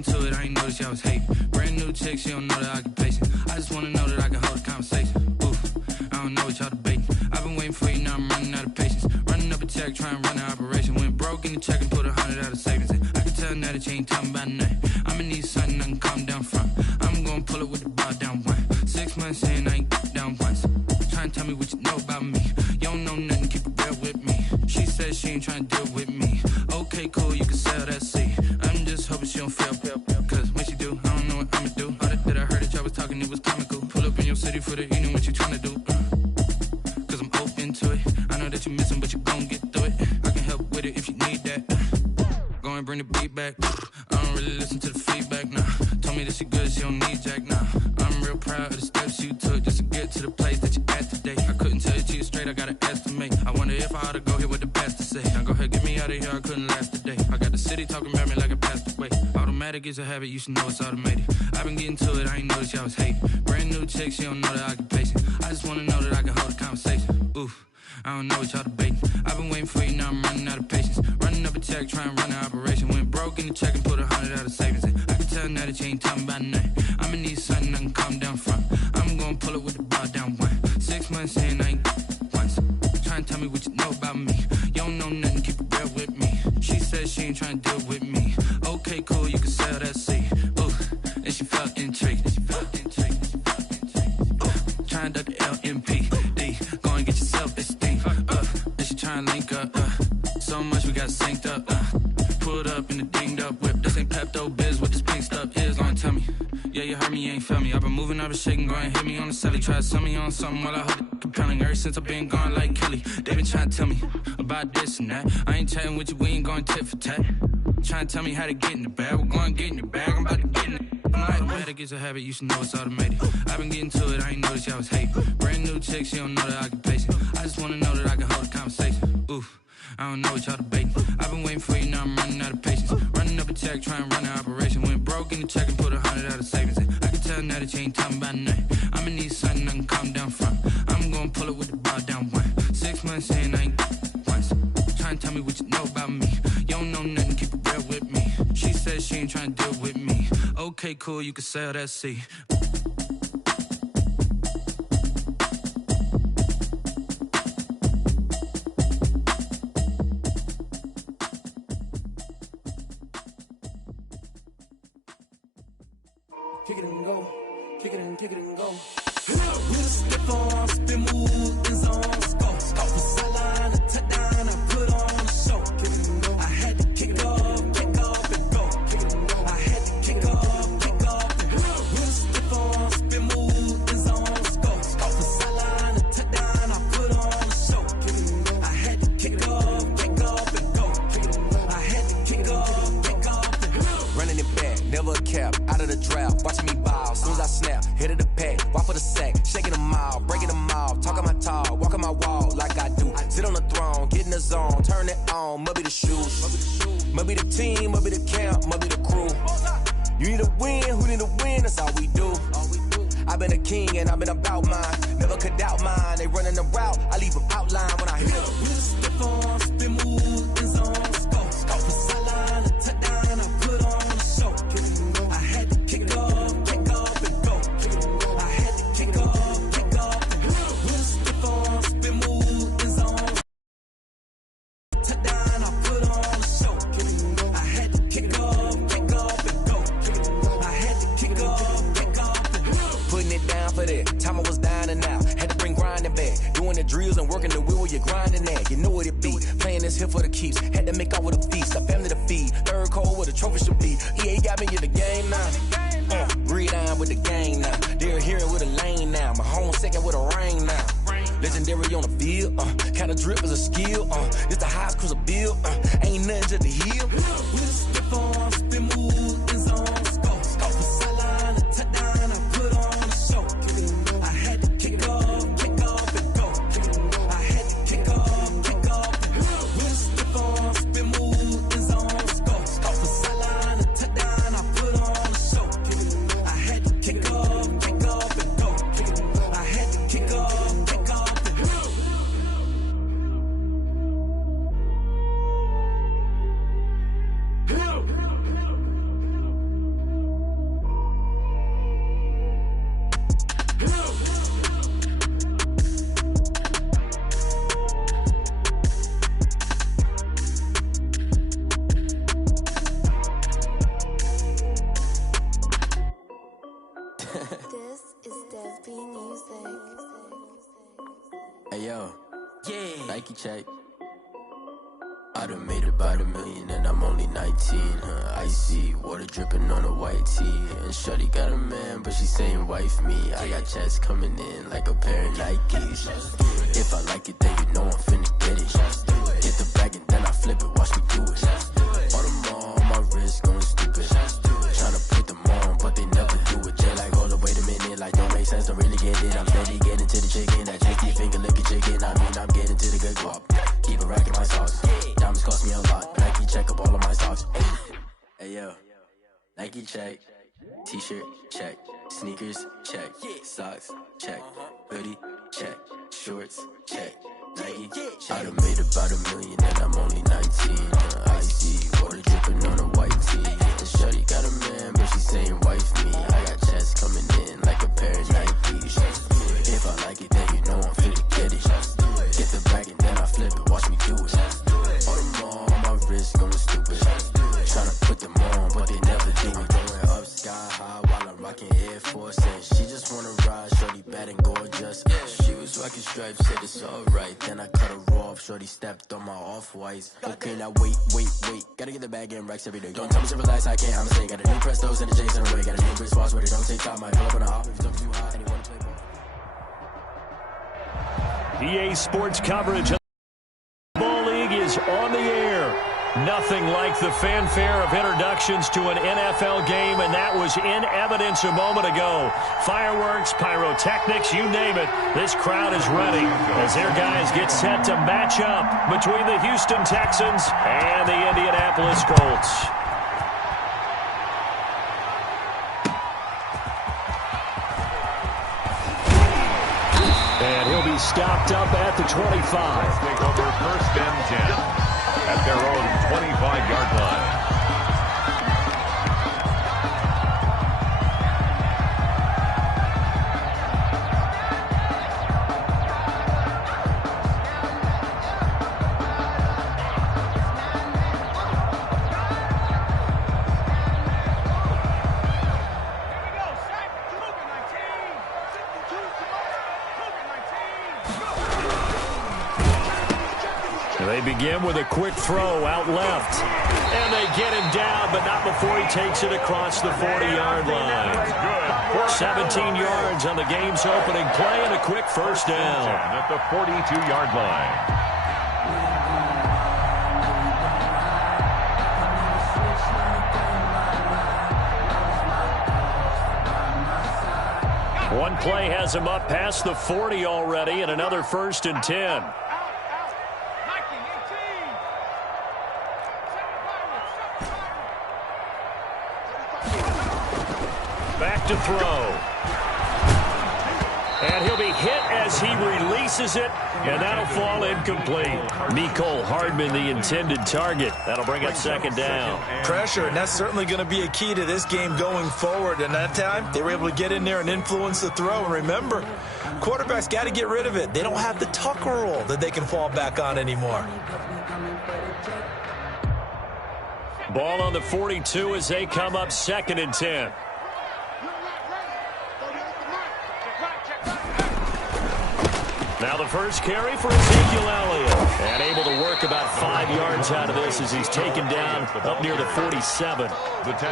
into it, I ain't noticed y'all was hating. Brand new chick, she don't know the occupation. I just wanna know that I can hold a conversation. Oof, I don't know what y'all debating. I've been waiting for you, now I'm running out of patience. Running up a check, trying to run an operation. Went broke in the check and put 100 out of savings in. I can tell now that you ain't talking about nothing. I'ma need something I can calm down from. I'm gonna pull it with the bar down one. 6 months in, I ain't down once. Trying to tell me what you know about me. You don't know nothing, keep it real with me. She says she ain't trying to deal with me. Okay, cool, you can sell that seed. I'm just hoping she don't fail. Cause when she do, I don't know what I'ma do. All that I heard that y'all was talking, it was comical. Pull up in your city for the evening, what you tryna do? Cause I'm open to it. I know that you missing, but you gon' get through it. I can help with it if you need that. Go and bring the beat back. I don't really listen to the feedback, nah. Told me that she good, she don't need Jack, nah. I'm real proud of the steps you took just to get to the place that you at today. I couldn't tell you to you straight, I gotta estimate. I wonder if I ought to go here with the best to say. Now go ahead, get me out of here, I couldn't last today. I got the city talking about me like I passed away. Automatic is a habit, you should know it's automated. I've been getting to it, I ain't noticed y'all was hating. Brand new chick, she don't know the occupation. I just wanna know that I can hold a conversation. Oof, I don't know what y'all debating. I've been waiting for you, now I'm running out of patience. Running up a check, trying to run an operation. Went broke in the check and put 100 out of savings in. I can tell now that you ain't talking about nothing. I'ma need something I can calm down from. I'm gonna pull it with the bar down one. 6 months in, I ain't once. Trying to tell me what you know about me. You don't know nothing, keep it real with me. She says she ain't trying to deal with me. Okay, cool, you can sell that seed. Ooh, and she felt intrigued. Trying to duck the LMPD. Go and get your self-esteem. And she trying to link up. So much we got synced up. Pulled up in the dinged up whip. This ain't Pepto-Biz, what this pink stuff is. Long tell me. Yeah, you heard me, you ain't felt me. I've been moving, I've been shaking, go and hit me on the celly. Try to sell me on something while I hold it compelling. Ever since I've been gone like Kelly, they been trying to tell me about this and that. I ain't chatting with you, we ain't going tit for tat. Trying to tell me how to get in the bag. We're going to get in the bag, I'm about to get in it. Automatic is a habit, you should know it's automated. I've been getting to it, I ain't noticed y'all was hating. Brand new chick, she don't know the occupation. I just wanna know that I can hold a conversation. Oof, I don't know what y'all debating. I've been waiting for you, now I'm running out of patience. Running up a check, trying to run an operation. Went broke in the check and put 100 out of savings in. I can tell now that you ain't talking about nothing. I'ma need something I can calm down from. I'm gonna pull it with the bar down one. 6 months in, I ain't once. Trying to tell me what you know about me. You don't know nothing, keep it real with me. She says she ain't trying to deal with me. Okay, cool, you can sell that seed. Kick it and go, kick it and go. We'll step on, spin, move, in zone, go. From sideline to touchdown, I put on a show. Kick it and go. I had to kick off and go. Kick it and go. I had to kick off and go. We'll step on, spin, move, in zone, go. From sideline to touchdown, I put on a show. Kick it and go. I had to kick off and go. Kick it and go. I had to kick off and go. Running it back, never a cap, out of the draft, watching me ball. Soon as I snap, hit of the pack, walk for the sack, shaking them all, breaking them all, talking my talk, walking my wall like I do. Sit on the throne, get in the zone, turn it on, must be the shoes, must be the team, must be the camp, must be the crew. You need a win, who need a win, that's all we do. I've been a king and I've been about mine, never could doubt mine. They running the route, I leave them outline when I hit them. We'll step on, spin, move, in zone, go. From sideline to touchdown, I put on a show. I had to kick off and go. I had to kick off and go. We'll step on, spin, move, in zone. Touchdown, I put on a show. I had to kick off and go. I had to kick off and go. Putting it down for that, time I was down and out. Had to bring grinding back, doing the drills and working the wheel where you're grinding at. You know what it be, playing this here for the keeps. Had to make out with a feast, a family to feed. Third cold where the trophy should be. EA got me in the game now. Breed on with the game now. They're here with a lane now. My home second with a ring now. Legendary on the field, kind of drip is a skill. This the highest cruiser bill, ain't nothing to the heel. We'll step on, spin, move, in zone, go. From sideline to touchdown, I put on a show. I had to kick off and go. I had to kick off and go. We'll step on, spin, move, in zone, go. From sideline to touchdown, I put on a show. I had to kick off and go. I had to kick off and go. This is Dev B Music. Hey yo, yeah. Nike check. I done made about $1 million and I'm only 19. Icy water dripping on a white tee. And shorty got a man, but she saying wife me. I got checks coming in like a pair of Nikes. If I like it, then you know I'm finna get it. Get the bag and then I flip it, watch me do it. All them on my wrist going stupid. Tryna put them on, but they never do it. They like, hold up, wait a minute, like don't make sense, don't really get it. I'm steady getting to the chicken, that tricky finger licking chicken. I mean, I'm getting to the good guap. Keep a rack in my socks. Diamonds cost me a lot, but Nike check up all of my socks. Hey yo, Nike check. T-shirt check. Sneakers check. Socks check. Hoodie check. Shorts check. Nike. I done made about $1 million and I'm only 19. Icy water dripping on a white tee. And shorty got a man, but she saying wife me. I got checks coming in like a pair of Nikes. If I like it, then you know I'm finna get it. Get the bag and then I flip it, watch me do it. All them on my wrist going stupid. Tryna put them on, but they never do it. Going up sky high while I'm rocking Air Force. And she just wanna ride, shorty bad and gorgeous. She was rocking stripes, said it's alright. Then I cut her off, shorty stepped on my off-whites. Okay, now wait. Gotta get the bag and racks every day. Don't tell me to relax, I can't, I'ma say. Got a new Prestos and a J's in the way. Got a new Chris Foss, but it don't take time. I pull up on a hop if you talk too high and you wanna play ball. EA Sports coverage of the Ball League is on the air. Nothing like the fanfare of introductions to an NFL game, and that was in evidence a moment ago. Fireworks, pyrotechnics, you name it. This crowd is ready as their guys get set to match up between the Houston Texans and the Indianapolis Colts. And he'll be stopped up at the 25. Take over first and 10 at their own 25-yard line. They begin with a quick throw out left. And they get him down, but not before he takes it across the 40-yard line. 17 yards on the game's opening play and a quick first down. At the 42-yard line. One play has him up past the 40 already, and another first and 10. Back to throw. And he'll be hit as he releases it, and that'll fall incomplete. Mecole Hardman, the intended target. That'll bring up second down. Pressure, and that's certainly going to be a key to this game going forward. And that time, they were able to get in there and influence the throw. And remember, quarterbacks got to get rid of it. They don't have the Tucker rule that they can fall back on anymore. Ball on the 42 as they come up second and 10. Now the first carry for Ezekiel Elliott. And able to work about 5 yards out of this as he's taken down up near the 47.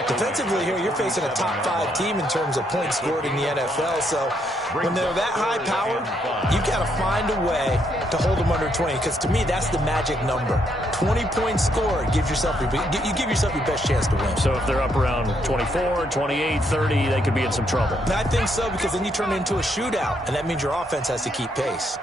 Defensively here, you're facing a top 5 team in terms of points scored in the NFL. So when they're that high powered, you got to find a way to hold them under 20. Because to me, that's the magic number. 20 points scored, you give yourself your best chance to win. So if they're up around 24, 28, 30, they could be in some trouble. I think so, because then you turn it into a shootout, and that means your offense has to keep pace.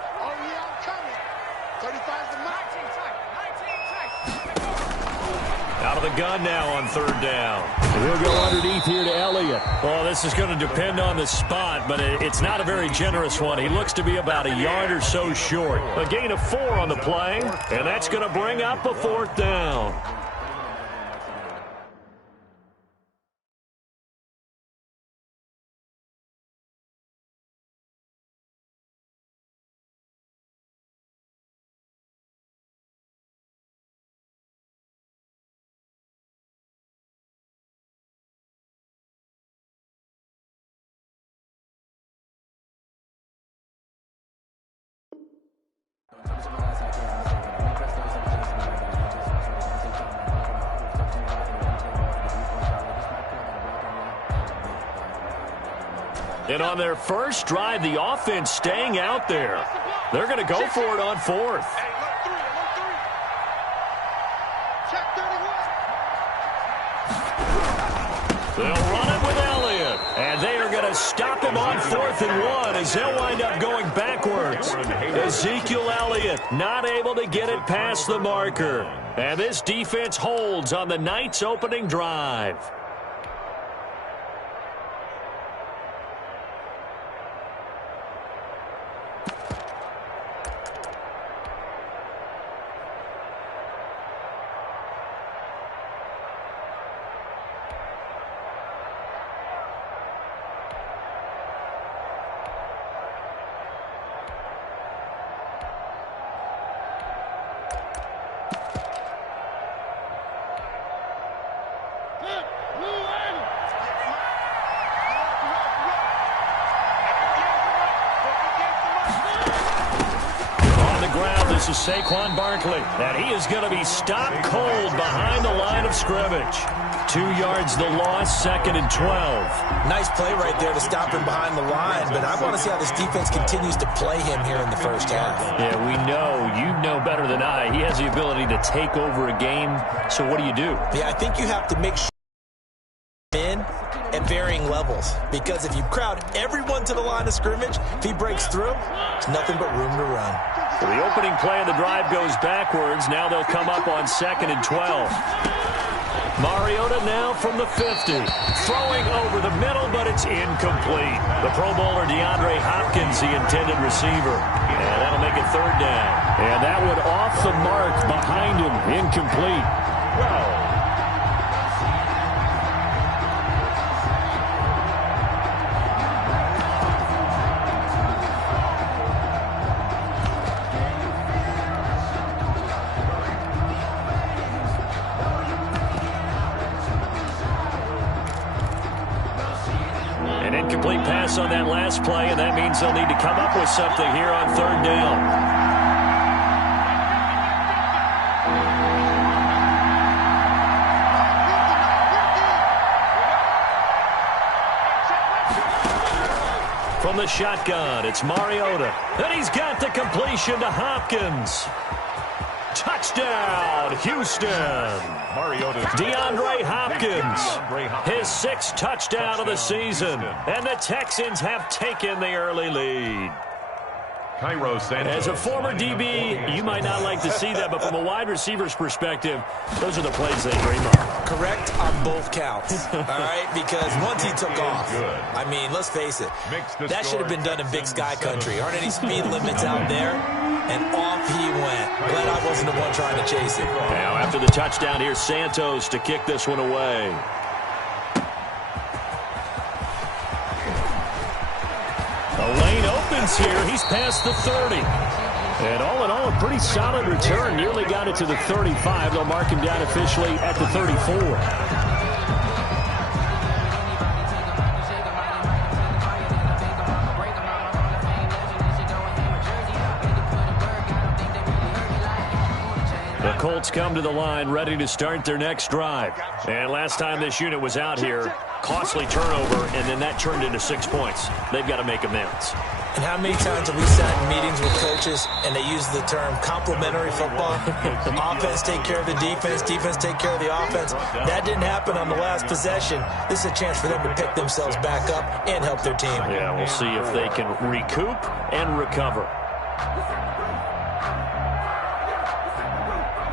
Out of the gun now on third down. He'll go underneath here to Elliott. Well, this is going to depend on the spot, but it's not a very generous one. He looks to be about a yard or so short. A gain of 4 on the play, and that's going to bring up a fourth down. And on their first drive, the offense staying out there. They're going to go for it on fourth. They'll run it with Elliott. And they are going to stop him on 4th and 1 as they'll wind up going backwards. Ezekiel Elliott not able to get it past the marker. And this defense holds on the Knights' opening drive. This is Saquon Barkley, and he is going to be stopped cold behind the line of scrimmage. 2 yards the loss, 2nd and 12. Nice play right there to stop him behind the line, but I want to see how this defense continues to play him here in the first half. Yeah, we know. You know better than I. He has the ability to take over a game, so what do you do? Yeah, I think you have to make sure in at varying levels, because if you crowd everyone to the line of scrimmage, if he breaks through, there's nothing but room to run. So the opening play of the drive goes backwards. Now they'll come up on 2nd and 12. Mariota now from the 50. Throwing over the middle, but it's incomplete. The Pro Bowler DeAndre Hopkins, the intended receiver. And that'll make it 3rd down. And that would off the mark behind him. Incomplete. Well. Incomplete pass on that last play, and that means they'll need to come up with something here on 3rd down. From the shotgun, it's Mariota. And he's got the completion to Hopkins. Touchdown, Houston. DeAndre Hopkins, his 6th touchdown of the season. And the Texans have taken the early lead. As a former DB, you might not like to see that, but from a wide receiver's perspective, those are the plays they dream of. Correct on both counts, all right? Because once he took off, I mean, let's face it, that should have been done in Big Sky country. Aren't any speed limits out there? And off he went. Glad I wasn't the one trying to chase it. Now, after the touchdown, here's Santos to kick this one away. The lane opens here. He's past the 30. And all in all, a pretty solid return. Nearly got it to the 35. They'll mark him down officially at the 34. The Colts come to the line ready to start their next drive. And last time this unit was out here, costly turnover, and then that turned into 6 points. They've got to make amends. And how many times have we sat in meetings with coaches and they use the term complementary football? Offense take care of the defense, defense take care of the offense. That didn't happen on the last possession. This is a chance for them to pick themselves back up and help their team. Yeah, we'll see if they can recoup and recover.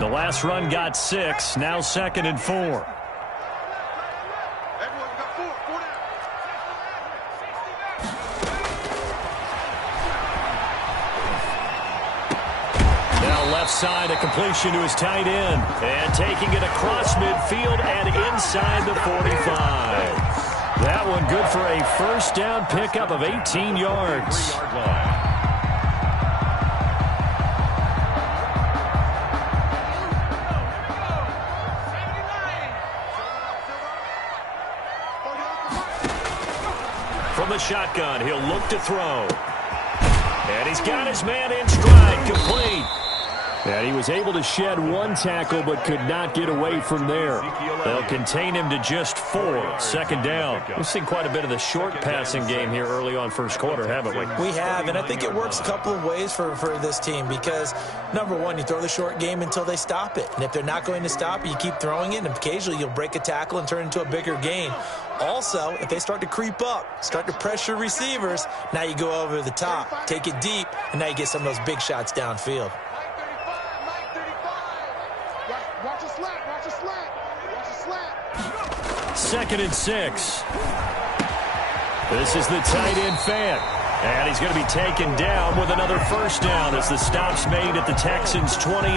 The last run got 6, now 2nd and 4. Now left side, a completion to his tight end. And taking it across midfield and inside the 45. That one good for a first down pickup of 18 yards. From the shotgun, he'll look to throw. And he's got his man in stride, complete. And he was able to shed one tackle but could not get away from there. They'll contain him to just 4. Second down. We've seen quite a bit of the short passing game here early on first quarter, haven't we? We have, and I think it works a couple of ways for this team because, number one, you throw the short game until they stop it. And if they're not going to stop it, you keep throwing it, and occasionally you'll break a tackle and turn it into a bigger gain. Also, if they start to creep up, start to pressure receivers, now you go over the top, take it deep, and now you get some of those big shots downfield. Second and 6. This is the tight end Fant. And he's going to be taken down with another first down as the stop's made at the Texans' 28.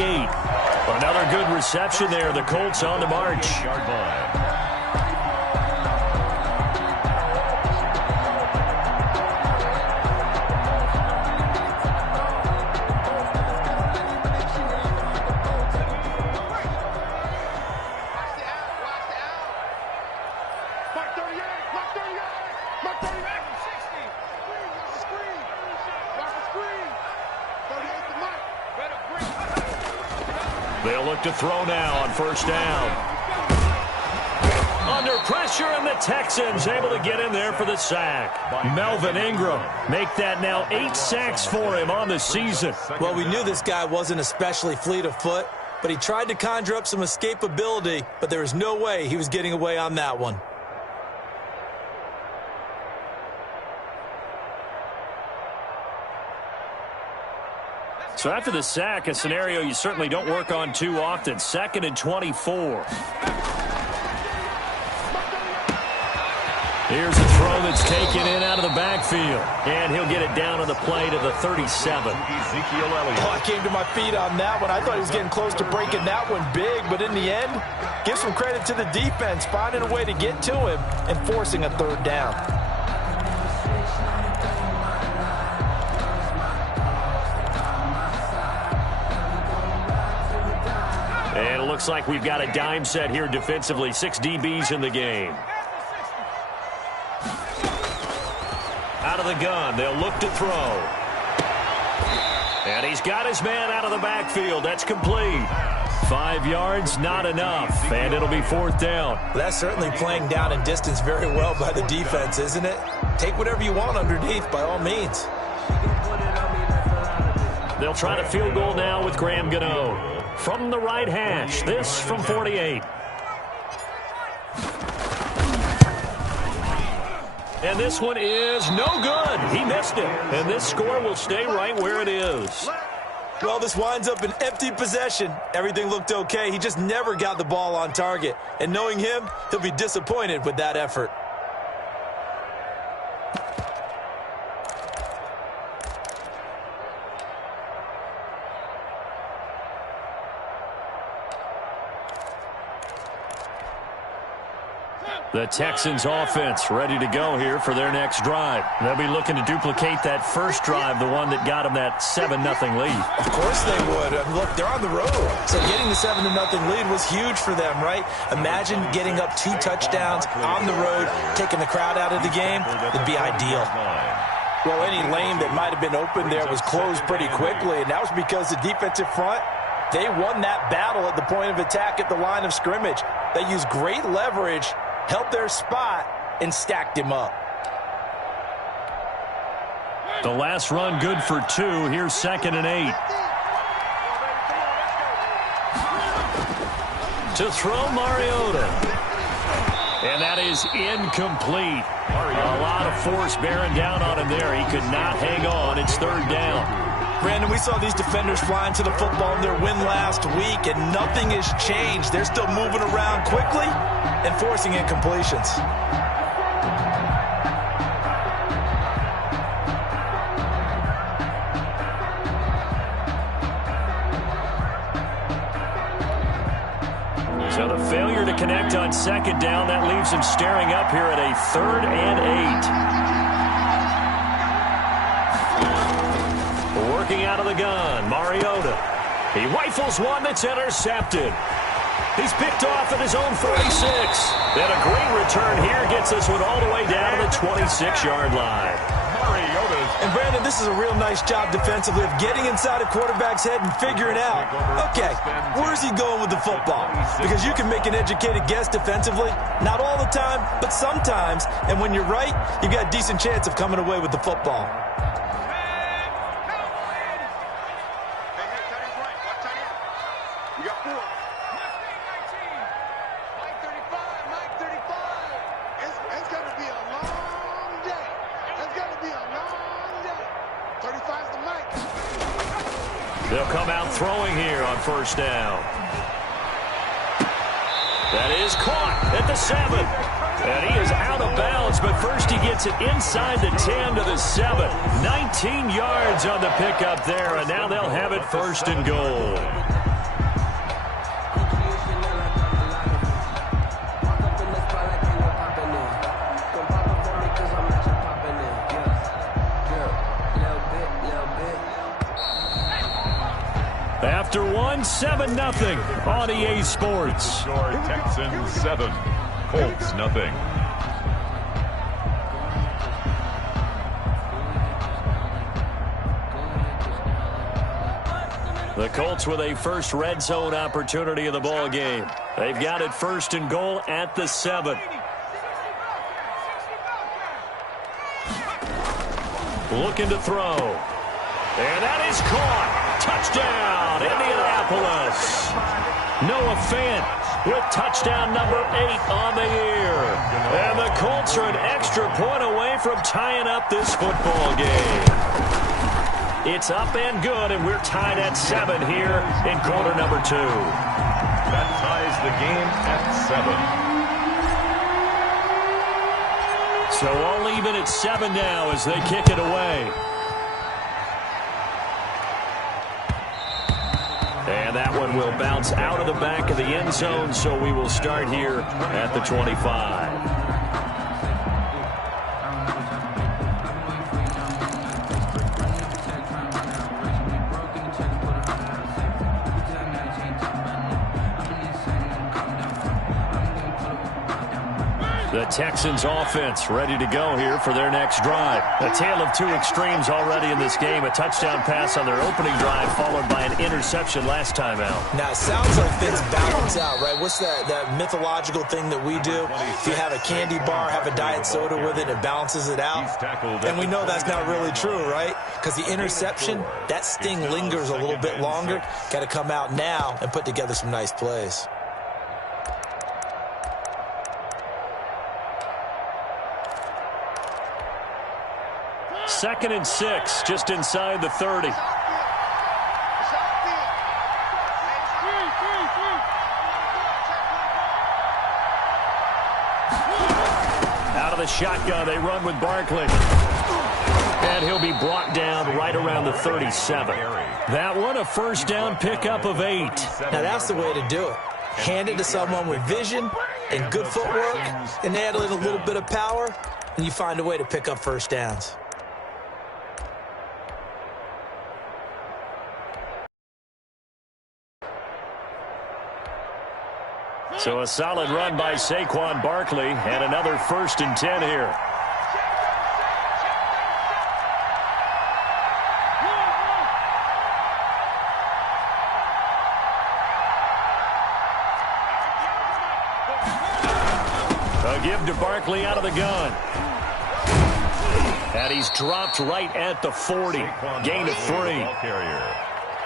Another good reception there. The Colts on the march. They'll look to throw now on first down. Under pressure, and the Texans able to get in there for the sack. Melvin Ingram make that now 8 sacks for him on the season. Well, we knew this guy wasn't especially fleet of foot, but he tried to conjure up some escapability, but there was no way he was getting away on that one. So after the sack, a scenario you certainly don't work on too often. 2nd and 24. Here's a throw that's taken in out of the backfield. And he'll get it down on the play to the 37. I came to my feet on that one. I thought he was getting close to breaking that one big, but in the end, give some credit to the defense, finding a way to get to him and forcing a third down. And it looks like we've got a dime set here defensively. 6 DBs in the game. Out of the gun, they'll look to throw. And he's got his man out of the backfield. That's complete. 5 yards, not enough. And it'll be 4th down. That's certainly playing down and distance very well by the defense, isn't it? Take whatever you want underneath, by all means. They'll try to field goal now with Graham Gano. From the right hash, this from 48. And this one is no good. He missed it. And this score will stay right where it is. Well, this winds up an empty possession. Everything looked okay. He just never got the ball on target. And knowing him, he'll be disappointed with that effort. The Texans offense ready to go here for their next drive. They'll be looking to duplicate that first drive, the one that got them that 7-0 lead. Of course they would. Look, they're on the road. So getting the 7-0 lead was huge for them, right? Imagine getting up 2 touchdowns on the road, taking the crowd out of the game. It'd be ideal. Well, any lane that might have been open there was closed pretty quickly, and that was because the defensive front, they won that battle at the point of attack at the line of scrimmage. They used great leverage, held their spot, and stacked him up. The last run good for 2. Here's 2nd and 8. To throw Mariota. And that is incomplete. A lot of force bearing down on him there. He could not hang on. It's 3rd down. Brandon, we saw these defenders flying to the football in their win last week, and nothing has changed. They're still moving around quickly and forcing incompletions. So the failure to connect on 2nd down, that leaves him staring up here at a 3rd and 8. Working out of the gun, Mariota. He rifles one that's intercepted. He's picked off at his own 46. And a great return here gets this one all the way down to the 26-yard line. And Brandon, this is a real nice job defensively of getting inside a quarterback's head and figuring out, okay, where's he going with the football? Because you can make an educated guess defensively, not all the time, but sometimes. And when you're right, you got a decent chance of coming away with the football. They'll come out throwing here on first down. That is caught at the 7. And he is out of bounds, but first he gets it inside the 10 to the 7. 19 yards on the pickup there, and now they'll have it first and goal. After 7-0 on EA Sports. Score Texans 7, Colts nothing. The Colts with a first red zone opportunity in the ball game. They've got it first and goal at the 7. Looking to throw. And that is caught. Touchdown, Indianapolis. Noah Fant with touchdown number 8 on the year. And the Colts are an extra point away from tying up this football game. It's up and good, and we're tied at 7 here in quarter number 2. That ties the game at 7. So all even at 7 now as they kick it away. And that one will bounce out of the back of the end zone, so we will start here at the 25. The Texans offense ready to go here for their next drive. A tale of two extremes already in this game. A touchdown pass on their opening drive followed by an interception last time out. Now, it sounds like things balance out, right? What's that mythological thing that we do? If you have a candy bar, have a diet soda with it, it balances it out. And we know that's not really true, right? Because the interception, that sting lingers a little bit longer. Got to come out now and put together some nice plays. Second and 6, just inside the 30. Out of the shotgun, they run with Barkley. And he'll be brought down right around the 37. That one, a first down pickup of 8. Now, that's the way to do it. Hand it to someone with vision and good footwork, and add in a little bit of power, and you find a way to pick up first downs. So a solid run by Saquon Barkley, and another first and 10 here. A give to Barkley out of the gun. And he's dropped right at the 40. Gain of 3.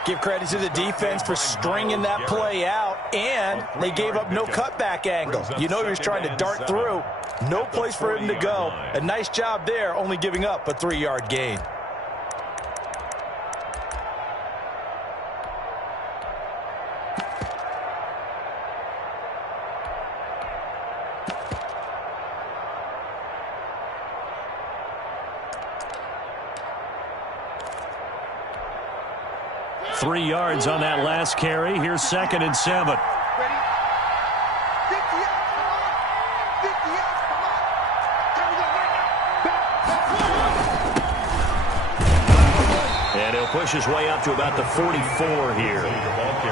Give credit to the defense for stringing that play out, and they gave up no cutback angle. You know he was trying to dart through. No place for him to go. A nice job there, only giving up a 3-yard gain. Three yards on that last carry. Here's second and 7. And he'll push his way up to about the 44 here.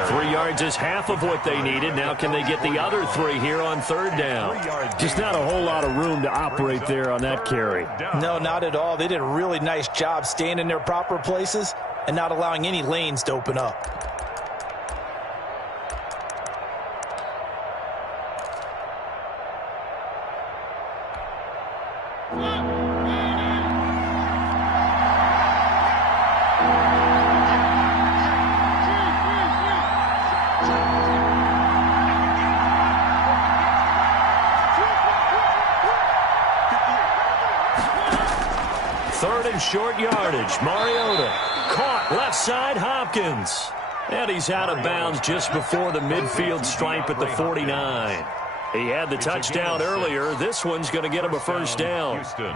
3 yards is half of what they needed. Now can they get the other 3 here on third down? Just not a whole lot of room to operate there on that carry. No, not at all. They did a really nice job staying in their proper places and not allowing any lanes to open up. Short yardage. Mariota caught left side. Hopkins. And he's out of bounds just before the midfield stripe at the 49. He had the touchdown earlier. This one's going to get him a first down. Houston.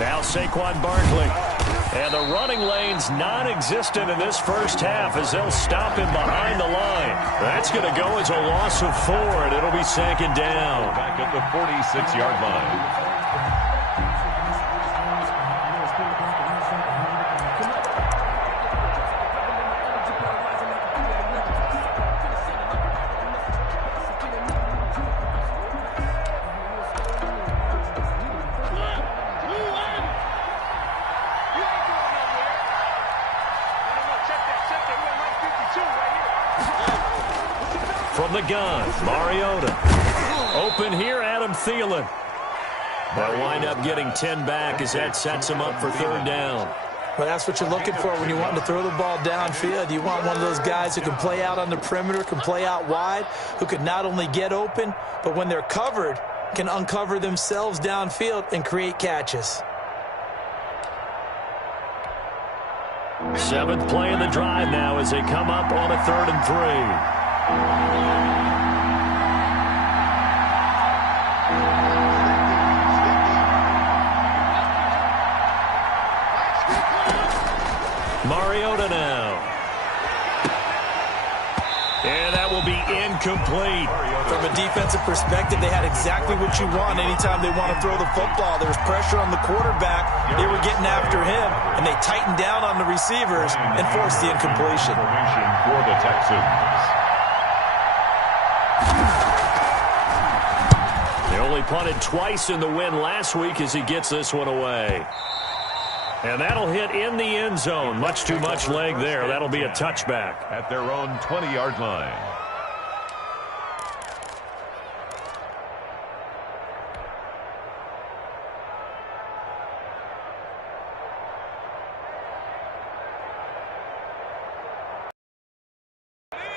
Now Saquon Barkley. And the running lane's non-existent in this first half as they'll stop him behind the line. That's going to go as a loss of 4, and it'll be second down. Back at the 46-yard line. From the gun, Mariota. Open here, Adam Thielen. They'll wind up getting 10 back as that sets him up for third down. Well, that's what you're looking for when you want to throw the ball downfield. You want one of those guys who can play out on the perimeter, can play out wide, who can not only get open, but when they're covered, can uncover themselves downfield and create catches. 7th play in the drive now as they come up on a 3rd and 3. Mariota now. And that will be incomplete. From a defensive perspective, they had exactly what you want anytime they want to throw the football. There was pressure on the quarterback. They were getting after him, and they tightened down on the receivers and forced the incompletion. For the Texans. They only punted twice in the win last week as he gets this one away. And that'll hit in the end zone. Much too much leg there. That'll be a touchback. At their own 20-yard line.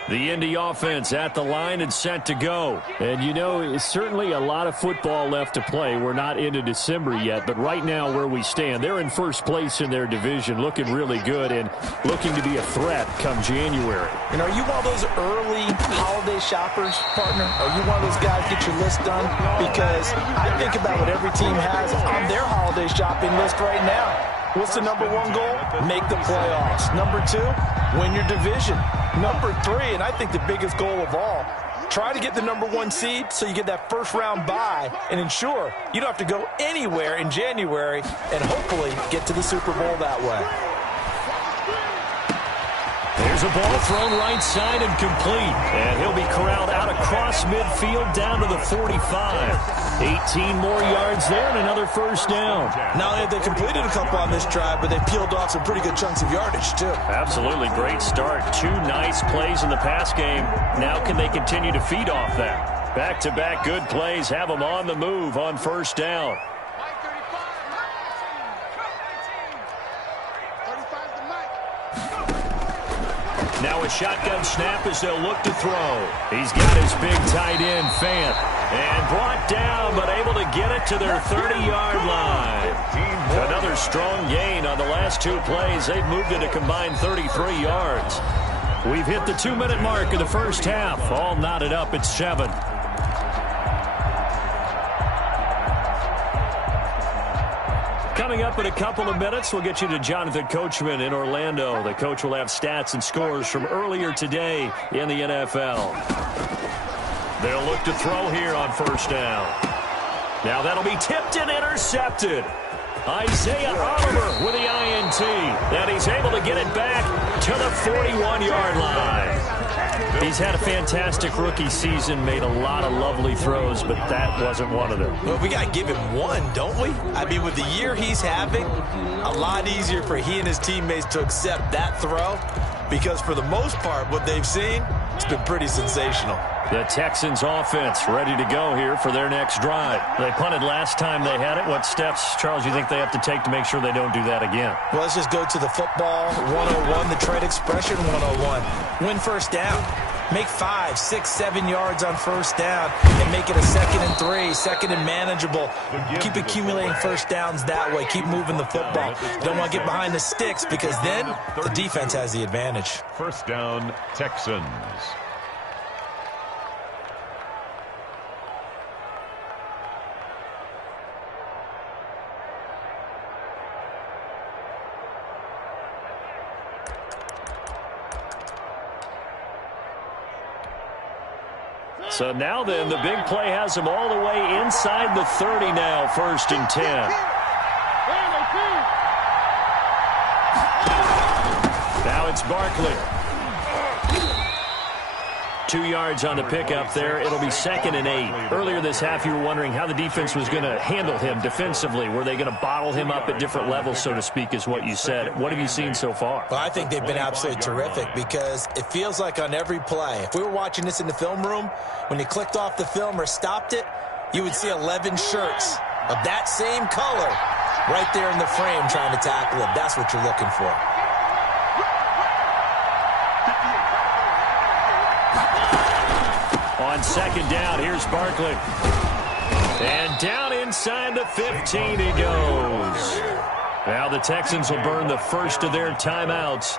The Indy offense at the line and set to go. And, you know, it's certainly a lot of football left to play. We're not into December yet, but right now where we stand, they're in first place in their division, looking really good and looking to be a threat come January. And are you one of those early holiday shoppers, partner? Are you one of those guys get your list done? Because I think about what every team has on their holiday shopping list right now. What's the number 1 goal? Make the playoffs. Number 2, win your division. Number 3, and I think the biggest goal of all, try to get the number 1 seed so you get that first round bye and ensure you don't have to go anywhere in January and hopefully get to the Super Bowl that way. There's a ball thrown right side and complete. And he'll be corralled out across midfield down to the 45. 18 more yards there and another first down. Not only have they completed a couple on this drive, but they peeled off some pretty good chunks of yardage, too. Absolutely great start. 2 nice plays in the pass game. Now can they continue to feed off that? Back-to-back good plays have them on the move on first down. Now a shotgun snap as they'll look to throw. He's got his big tight end, Fant. And brought down, but able to get it to their 30-yard line. Another strong gain on the last 2 plays. They've moved it a combined 33 yards. We've hit the 2-minute mark of the first half. All knotted up at 7. Coming up in a couple of minutes, we'll get you to Jonathan Coachman in Orlando. The coach will have stats and scores from earlier today in the NFL. They'll look to throw here on first down. Now that'll be tipped and intercepted. Isaiah Oliver with the INT. And he's able to get it back to the 41-yard line. He's had a fantastic rookie season, made a lot of lovely throws, but that wasn't one of them. Well, we got to give him one, don't we? I mean, with the year he's having, a lot easier for he and his teammates to accept that throw because for the most part, what they've seen, it's been pretty sensational. The Texans offense ready to go here for their next drive. They punted last time they had it. What steps, Charles, you think they have to take to make sure they don't do that again? Well, let's just go to the football 101, the trade expression 101. Win first down. Make 5, 6, 7 yards on first down and make it a 2nd and 3, 2nd and manageable. Keep accumulating first downs that way. Keep moving the football. Don't want to get behind the sticks because then the defense has the advantage. First down, Texans. So now then, the big play has him all the way inside the 30 now, 1st and 10. Now it's Barkley. 2 yards on the pickup there. It'll be 2nd and 8. Earlier this half, you were wondering how the defense was going to handle him defensively. Were they going to bottle him up at different levels, so to speak, is what you said. What have you seen so far? Well, I think they've been absolutely terrific because it feels like on every play, if we were watching this in the film room, when you clicked off the film or stopped it, you would see 11 shirts of that same color right there in the frame trying to tackle him. That's what you're looking for. On 2nd down, here's Barkley. And down inside the 15 he goes. Now the Texans will burn the first of their timeouts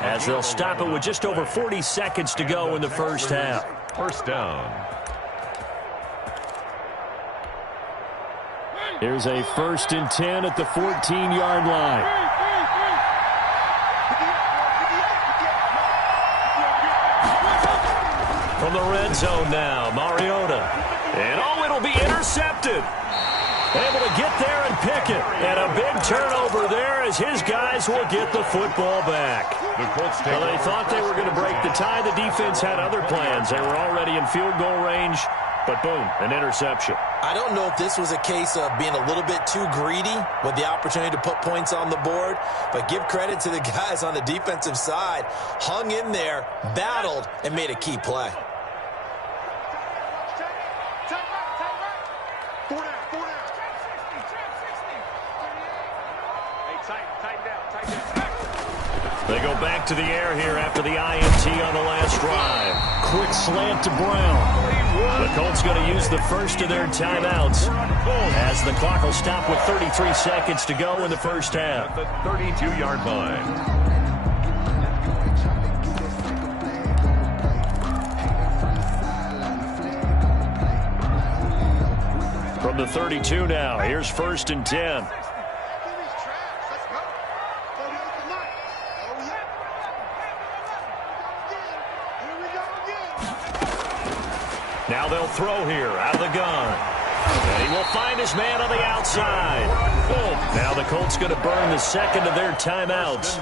as they'll stop it with just over 40 seconds to go in the first half. First down. Here's a 1st and 10 at the 14-yard line. From the red zone now, Mariota. And oh, it'll be intercepted. Able to get there and pick it. And a big turnover there as his guys will get the football back. Well, they thought they were going to break the tie. The defense had other plans. They were already in field goal range. But boom, an interception. I don't know if this was a case of being a little bit too greedy with the opportunity to put points on the board, but give credit to the guys on the defensive side. Hung in there, battled, and made a key play. They go back to the air here after the INT on the last drive. Quick slant to Brown. The Colts going to use the first of their timeouts as the clock will stop with 33 seconds to go in the first half. The 32-yard line. From the 32 now, here's 1st and 10. Now they'll throw here out of the gun. And he will find his man on the outside. Now the Colts going to burn the second of their timeouts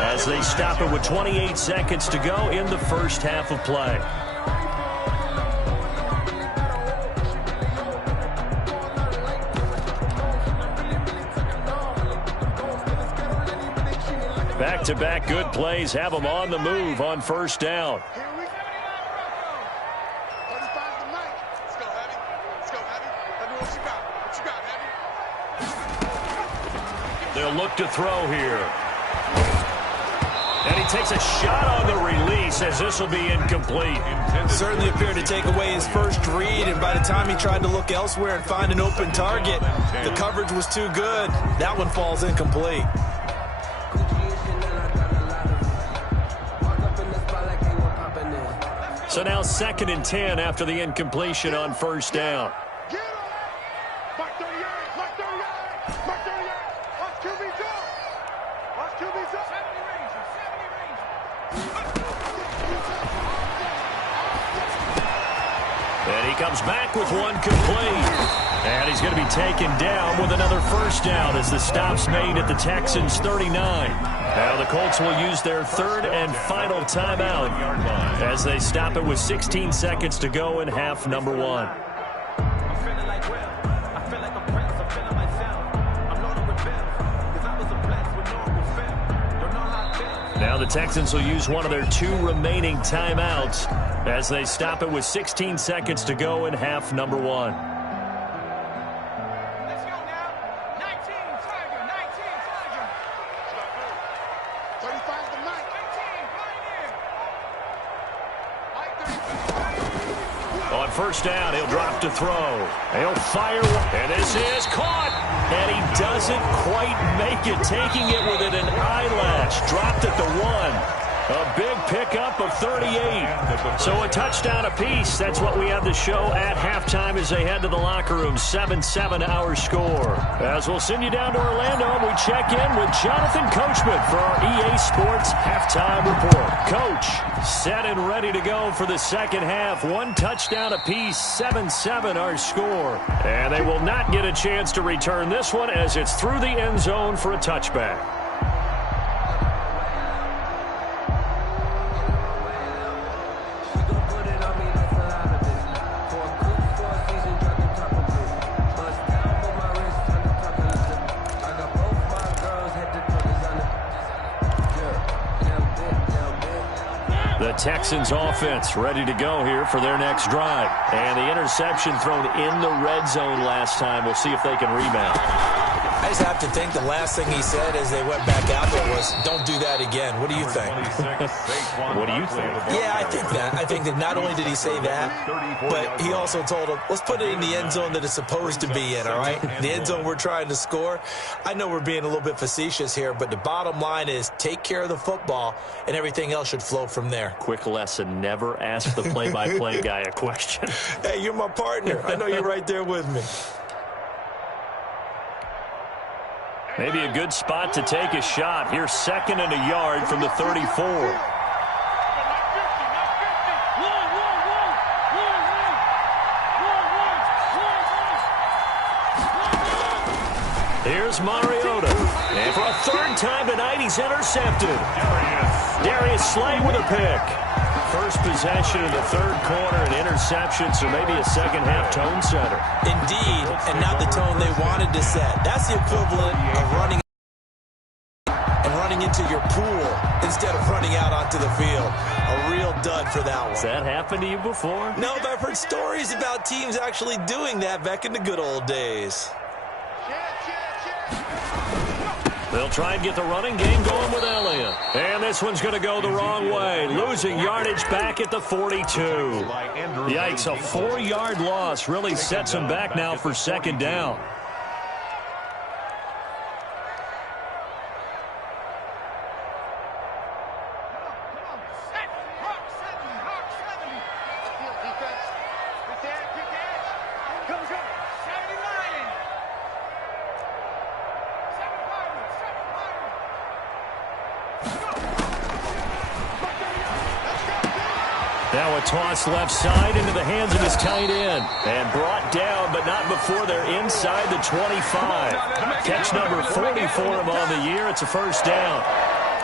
as they stop it with 28 seconds to go in the first half of play. Back-to-back good plays have them on the move on first down. They'll look to throw here. And he takes a shot on the release as this will be incomplete. Certainly appeared to take away his first read, and by the time he tried to look elsewhere and find an open target, the coverage was too good. That one falls incomplete. So now 2nd and 10 after the incompletion on first down. Mark 38, Mark 38, Mark 38. Watch QB's up. Watch QB's up. 70 Ranger, 70 Ranger. And he comes back with one complete. And he's going to be taken down with another first down as the stop's made at the Texans' 39. Now the Colts will use their 3rd and final timeout as they stop it with 16 seconds to go in half number 1. Now the Texans will use one of their 2 remaining timeouts as they stop it with 16 seconds to go in half number 1. Let's go now. 19, Tiger, 19, Tiger. 35 to Mike. 19, On first down, he'll drop to throw. He'll fire, and this is caught. And he doesn't quite make it, taking it within an eyelash. Dropped at the 1. A big pickup of 38. So a touchdown apiece. That's what we have to show at halftime as they head to the locker room. 7-7 our score. As we'll send you down to Orlando, we check in with Jonathan Coachman for our EA Sports Halftime Report. Coach, set and ready to go for the second half. 1 touchdown apiece. 7-7 our score. And they will not get a chance to return this one as it's through the end zone for a touchback. The Texans offense ready to go here for their next drive. And the interception thrown in the red zone last time. We'll see if they can rebound. I just have to think the last thing he said as they went back out there was, don't do that again. What do you think? What do you think? Yeah, I think that. I think that not only did he say that, but he also told them, let's put it in the end zone that it's supposed to be in, all right? The end zone we're trying to score. I know we're being a little bit facetious here, but the bottom line is take care of the football, and everything else should flow from there. Quick lesson, never ask the play-by-play guy a question. Hey, you're my partner. I know you're right there with me. Maybe a good spot to take a shot. Here's 2nd and a yard from the 34. Here's Mariota. And for a 3rd time tonight, he's intercepted. Darius Slay with a pick. First possession in the 3rd quarter, an interception, so maybe a second-half tone setter. Indeed, and not the tone they wanted to set. That's the equivalent of running into your pool instead of running out onto the field. A real dud for that one. Has that happened to you before? No, but I've heard stories about teams actually doing that back in the good old days. They'll try and get the running game going with Elliott. And this one's going to go the wrong way. Losing yardage back at the 42. Yikes, a 4-yard loss really sets them back now for 2nd down. Now a toss left side into the hands of his tight end. And brought down, but not before they're inside the 25. Catch number 40 for him on the year. It's a first down.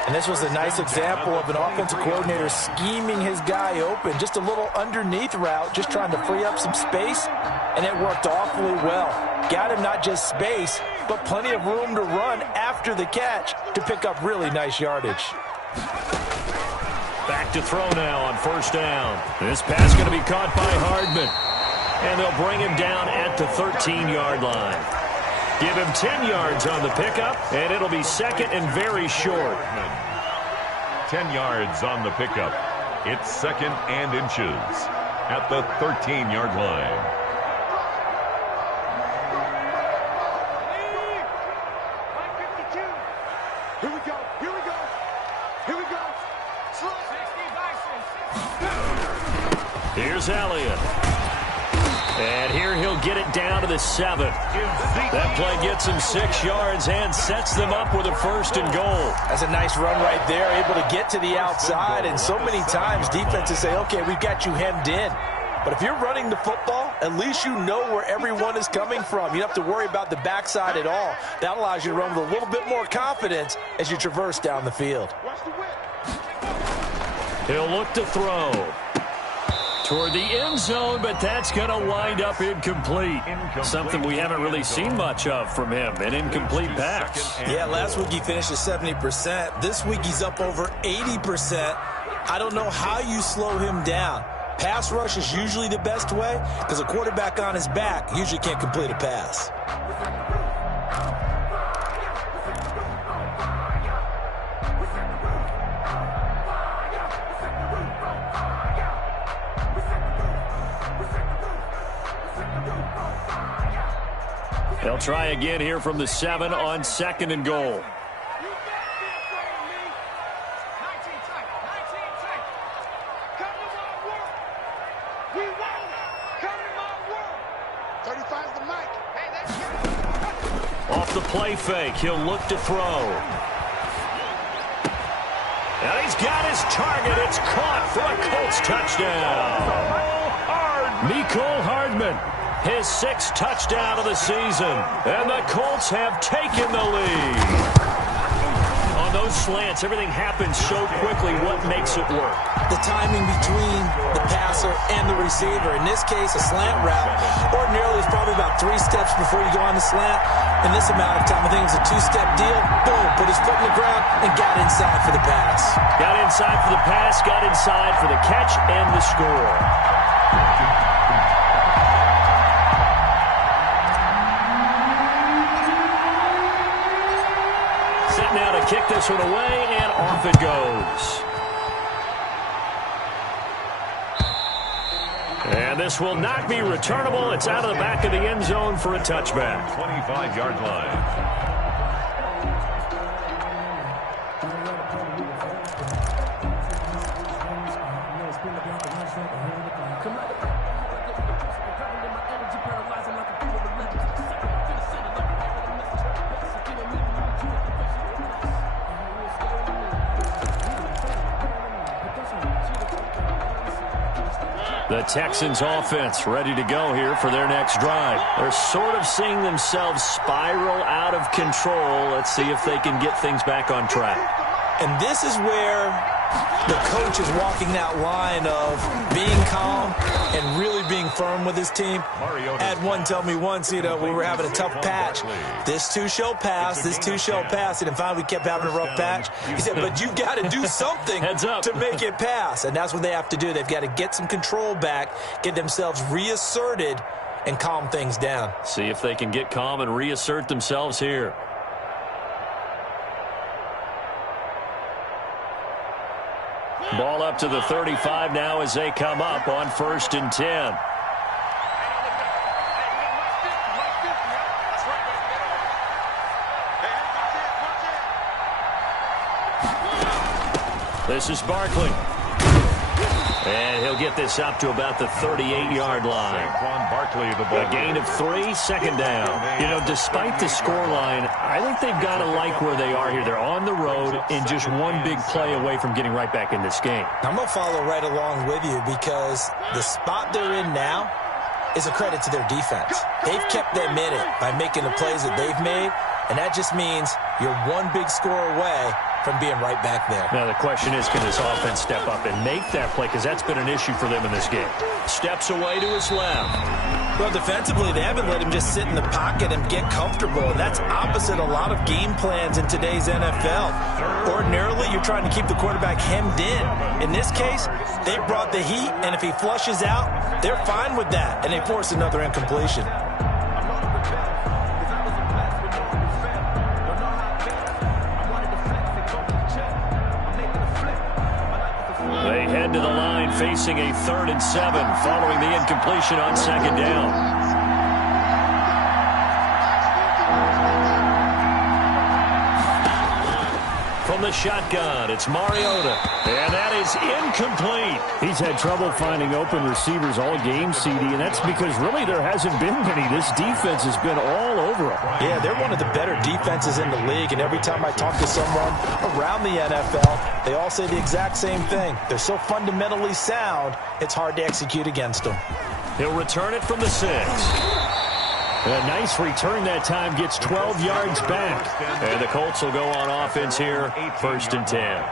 And this was a nice example of an offensive coordinator scheming his guy open. Just a little underneath route, just trying to free up some space. And it worked awfully well. Got him not just space, but plenty of room to run after the catch to pick up really nice yardage. Back to throw now on first down. This pass going to be caught by Hardman. And they'll bring him down at the 13-yard line. Give him 10 yards on the pickup, and it'll be 2nd and very short. 10 yards on the pickup. It's 2nd and inches at the 13-yard line. Here we go. Here we go. Here we go. Here's Elliott. And here he'll get it down to the 7. That play gets him 6 yards and sets them up with a 1st and goal. That's a nice run right there, able to get to the outside. And so many times defenses say, okay, we've got you hemmed in. But if you're running the football, at least you know where everyone is coming from. You don't have to worry about the backside at all. That allows you to run with a little bit more confidence as you traverse down the field. He'll look to throw toward the end zone, but that's going to wind up incomplete. Something we haven't really seen much of from him, an incomplete pass. Yeah, last week he finished at 70%. This week he's up over 80%. I don't know how you slow him down. Pass rush is usually the best way because a quarterback on his back usually can't complete a pass. They'll try again here from the 7 on 2nd and goal. Off the play fake, he'll look to throw. And he's got his target. It's caught for a Colts touchdown. Mecole Hardman, his 6th touchdown of the season. And the Colts have taken the lead. On those slants, everything happens so quickly. What makes it work? The timing between the passer and the receiver. In this case, a slant route. Ordinarily, it's probably about 3 steps before you go on the slant. In this amount of time, I think it was a 2-step deal. Boom, put his foot in the ground and got inside for the pass. Got inside for the pass, got inside for the catch and the score. Set now to kick this one away, and off it goes. And this will not be returnable. It's out of the back of the end zone for a touchback. 25-yard line. The Texans offense ready to go here for their next drive. They're sort of seeing themselves spiral out of control. Let's see if they can get things back on track. And this is where the coach is walking that line of being calm and really being firm with his team. Had one tell me once, we were having a tough patch. This too shall pass, this too shall pass. And finally we kept having a rough patch. He said, but you got to do something to make it pass. And that's what they have to do. They've got to get some control back, get themselves reasserted, and calm things down. See if they can get calm and reassert themselves here. Ball up to the 35 now as they come up on 1st and 10. This is Barkley. And he'll get this up to about the 38-yard line. A gain of 3, 2nd down. Despite the scoreline, I think they've got to like where they are here. They're on the road and just one big play away from getting right back in this game. I'm going to follow right along with you because the spot they're in now is a credit to their defense. They've kept them in it by making the plays that they've made, and that just means you're one big score away from being right back there. Now the question is, can this offense step up and make that play? Because that's been an issue for them in this game. Steps away to his left. Well, defensively, they haven't let him just sit in the pocket and get comfortable. And that's opposite a lot of game plans in today's NFL. Ordinarily, you're trying to keep the quarterback hemmed in. In this case, they brought the heat, and if he flushes out, they're fine with that, and they force another incompletion. They head to the line facing a 3rd and 7 following the incompletion on 2nd down. From the shotgun, it's Mariota. And that is incomplete. He's had trouble finding open receivers all game, CD, and that's because really there hasn't been many. This defense has been all over them. Yeah, they're one of the better defenses in the league, and every time I talk to someone around the NFL, they all say the exact same thing. They're so fundamentally sound, it's hard to execute against them. He'll return it from the 6. A nice return that time, gets 12 yards back. And the Colts will go on offense here, 1st and 10.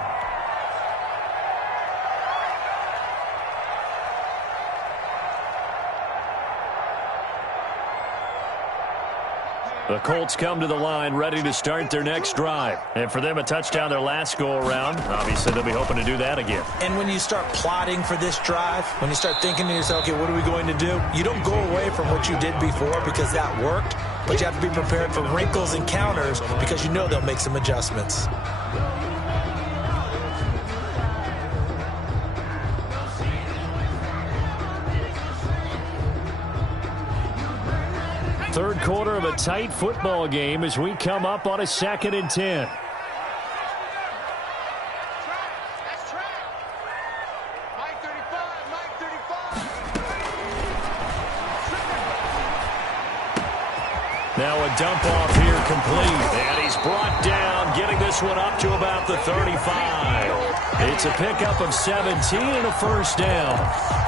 The Colts come to the line ready to start their next drive. And for them, a touchdown their last go-around. Obviously, they'll be hoping to do that again. And when you start plotting for this drive, when you start thinking to yourself, okay, what are we going to do? You don't go away from what you did before because that worked, but you have to be prepared for wrinkles and counters because you know they'll make some adjustments. Third quarter of a tight football game as we come up on a 2nd and 10. Now a dump off here complete. And he's brought down, getting this one up to about the 35. It's a pickup of 17 and a 1st down.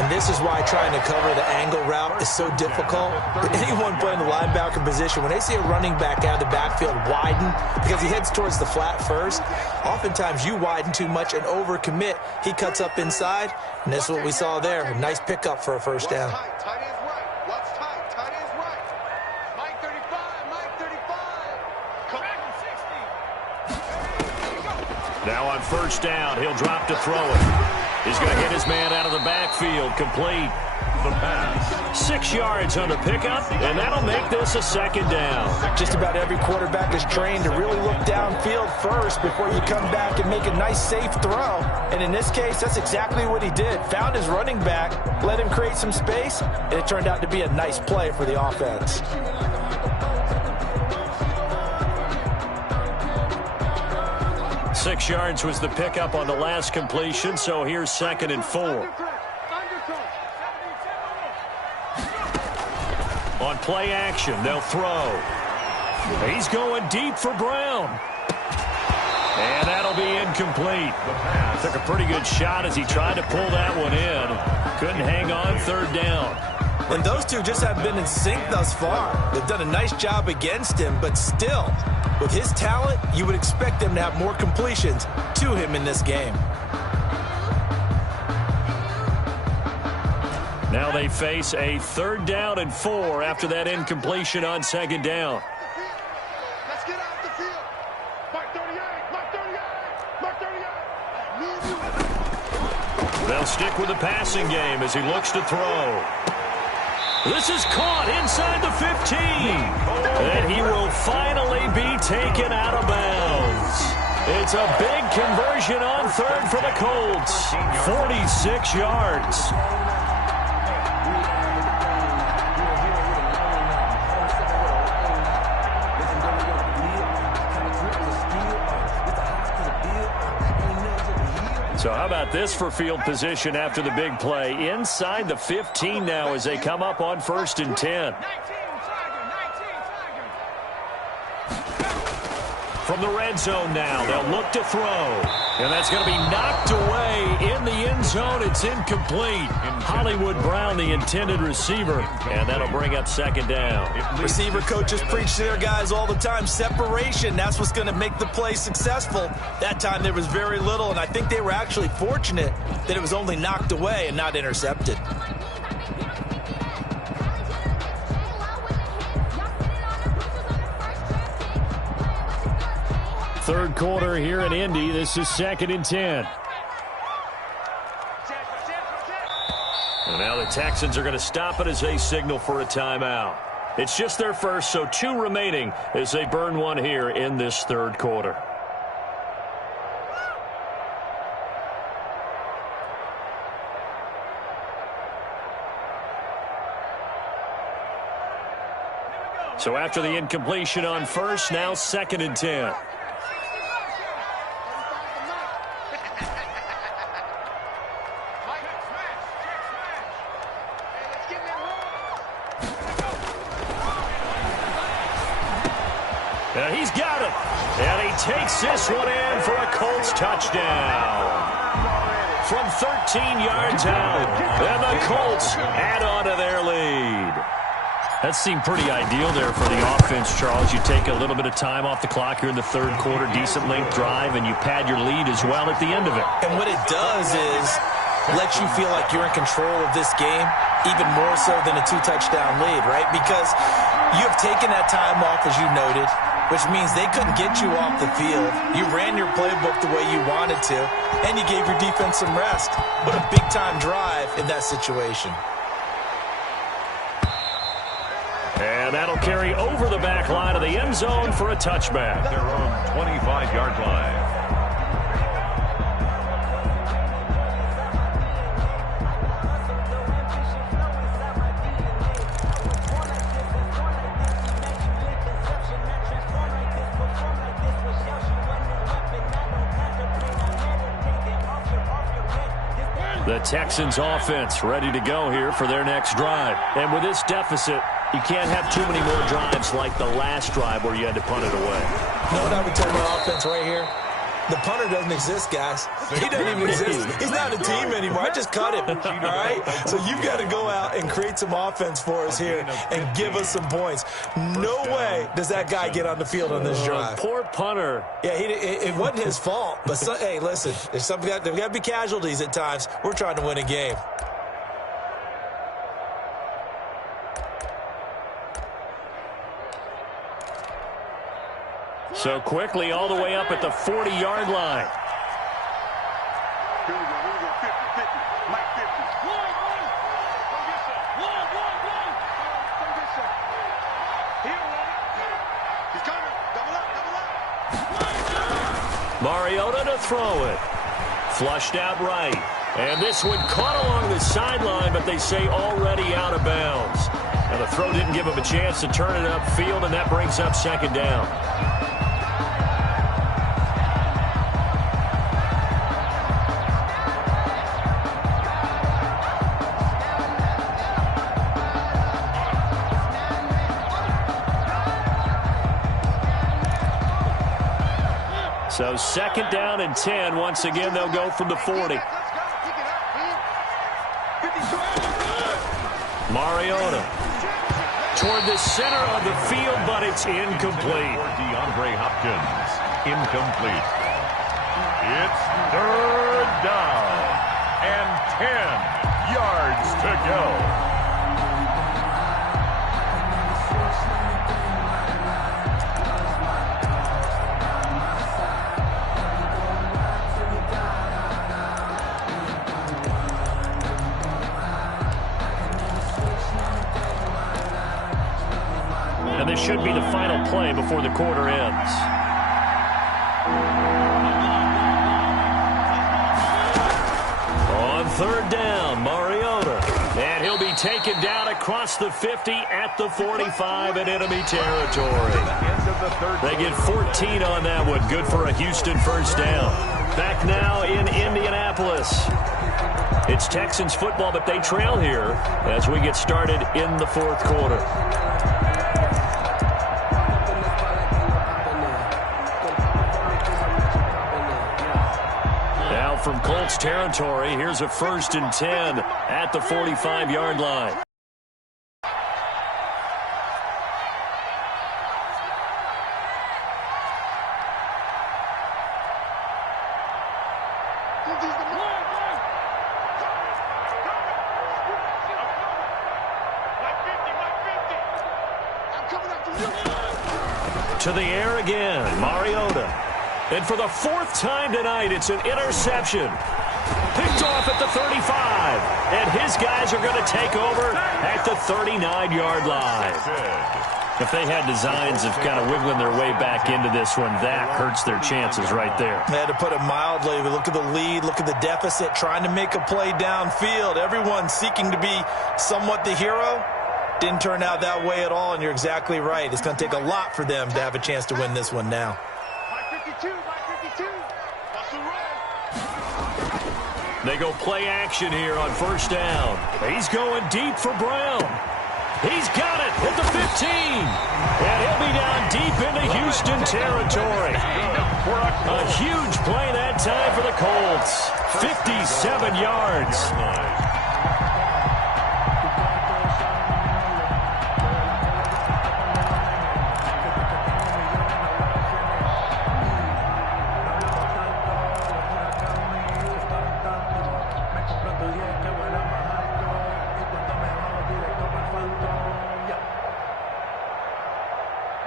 And this is why trying to cover the angle route is so difficult. Anyone playing the linebacker position, when they see a running back out of the backfield widen because he heads towards the flat first, oftentimes you widen too much and overcommit. He cuts up inside, and that's what we saw there. A nice pickup for a 1st down. Now on 1st down, he'll drop to throw it. He's going to hit his man out of the backfield. Complete. The pass. 6 yards on the pickup, and that'll make this a 2nd down. Just about every quarterback is trained to really look downfield first before you come back and make a nice, safe throw. And in this case, that's exactly what he did. Found his running back, let him create some space, and it turned out to be a nice play for the offense. 6 yards was the pickup on the last completion, so here's 2nd and 4. On play action, they'll throw. He's going deep for Brown. And that'll be incomplete. Took a pretty good shot as he tried to pull that one in. Couldn't hang on, 3rd down. And those two just haven't been in sync thus far. They've done a nice job against him, but still, with his talent, you would expect them to have more completions to him in this game. Now they face a 3rd down and 4 after that incompletion on 2nd down. Let's get out the field. Mark 38, Mark 38, Mark 38. They'll stick with the passing game as he looks to throw. This is caught inside the 15. And he will finally be taken out of bounds. It's a big conversion on 3rd for the Colts. 46 yards. So how about this for field position after the big play? Inside the 15 now as they come up on 1st and 10. From the red zone now, they'll look to throw. And that's going to be knocked away in the end zone. It's incomplete. Hollywood Brown, the intended receiver. And that'll bring up 2nd down. Receiver coaches preach to their guys all the time. Separation, that's what's going to make the play successful. That time there was very little, and I think they were actually fortunate that it was only knocked away and not intercepted. Third quarter here in Indy. This is 2nd and 10. And now the Texans are going to stop it as they signal for a timeout. It's just their first, so 2 remaining as they burn one here in this 3rd quarter. So after the incompletion on 1st, now 2nd and 10. He's got it. And he takes this one in for a Colts touchdown. From 13 yards out. And the Colts add on to their lead. That seemed pretty ideal there for the offense, Charles. You take a little bit of time off the clock here in the third quarter, decent length drive, and you pad your lead as well at the end of it. And what it does is let you feel like you're in control of this game, even more so than a 2-touchdown lead, right? Because you have taken that time off, as you noted, which means they couldn't get you off the field. You ran your playbook the way you wanted to, and you gave your defense some rest. What a big-time drive in that situation. And that'll carry over the back line of the end zone for a touchback. Their own 25-yard line. The Texans offense ready to go here for their next drive. And with this deficit, you can't have too many more drives like the last drive where you had to punt it away. You know what I would tell my offense right here? The punter doesn't exist, guys. He doesn't even exist. He's not a team anymore. I just cut him, all right? So you've got to go out and create some offense for us here and give us some points. No way does that guy get on the field on this drive. Poor punter. Yeah, it wasn't his fault. But, hey, listen, there's got to be casualties at times. We're trying to win a game. So quickly all the way up at the 40-yard line. Here we go. 50, Mike 50. He's coming. Double up. Mariota to throw it. Flushed out right. And this one caught along the sideline, but they say already out of bounds. And the throw didn't give him a chance to turn it upfield, and that brings up second down. So second down and 10. Once again, they'll go from the 40. Mariota toward the center of the field, but it's incomplete. DeAndre Hopkins, incomplete. It's third down and 10 yards to go. And this should be the final play before the quarter ends. On third down, Mariota. And he'll be taken down across the 50 at the 45 in enemy territory. They get 14 on that one. Good for a Houston first down. Back now in Indianapolis. It's Texans football, but they trail here as we get started in the fourth quarter. From Colts territory, here's a 1st and 10 at the 45-yard line. To the air again, Mariota. And for the fourth time tonight, it's an interception. Picked off at the 35. And his guys are going to take over at the 39-yard line. If they had designs of kind of wiggling their way back into this one, that hurts their chances right there. They had to put it mildly. But look at the lead. Look at the deficit. Trying to make a play downfield. Everyone seeking to be somewhat the hero. Didn't turn out that way at all, and you're exactly right. It's going to take a lot for them to have a chance to win this one now. They go play action here on first down. He's going deep for Brown. He's got it at the 15. And he'll be down deep into Houston territory. A huge play that time for the Colts. 57 yards.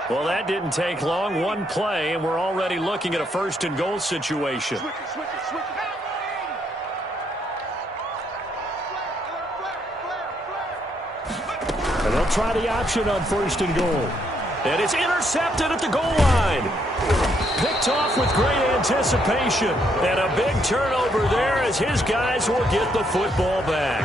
Well, that didn't take long. One play, and we're already looking at a first and goal situation. And they'll try the option on first and goal. And it's intercepted at the goal line. Picked off with great anticipation. And a big turnover there as his guys will get the football back.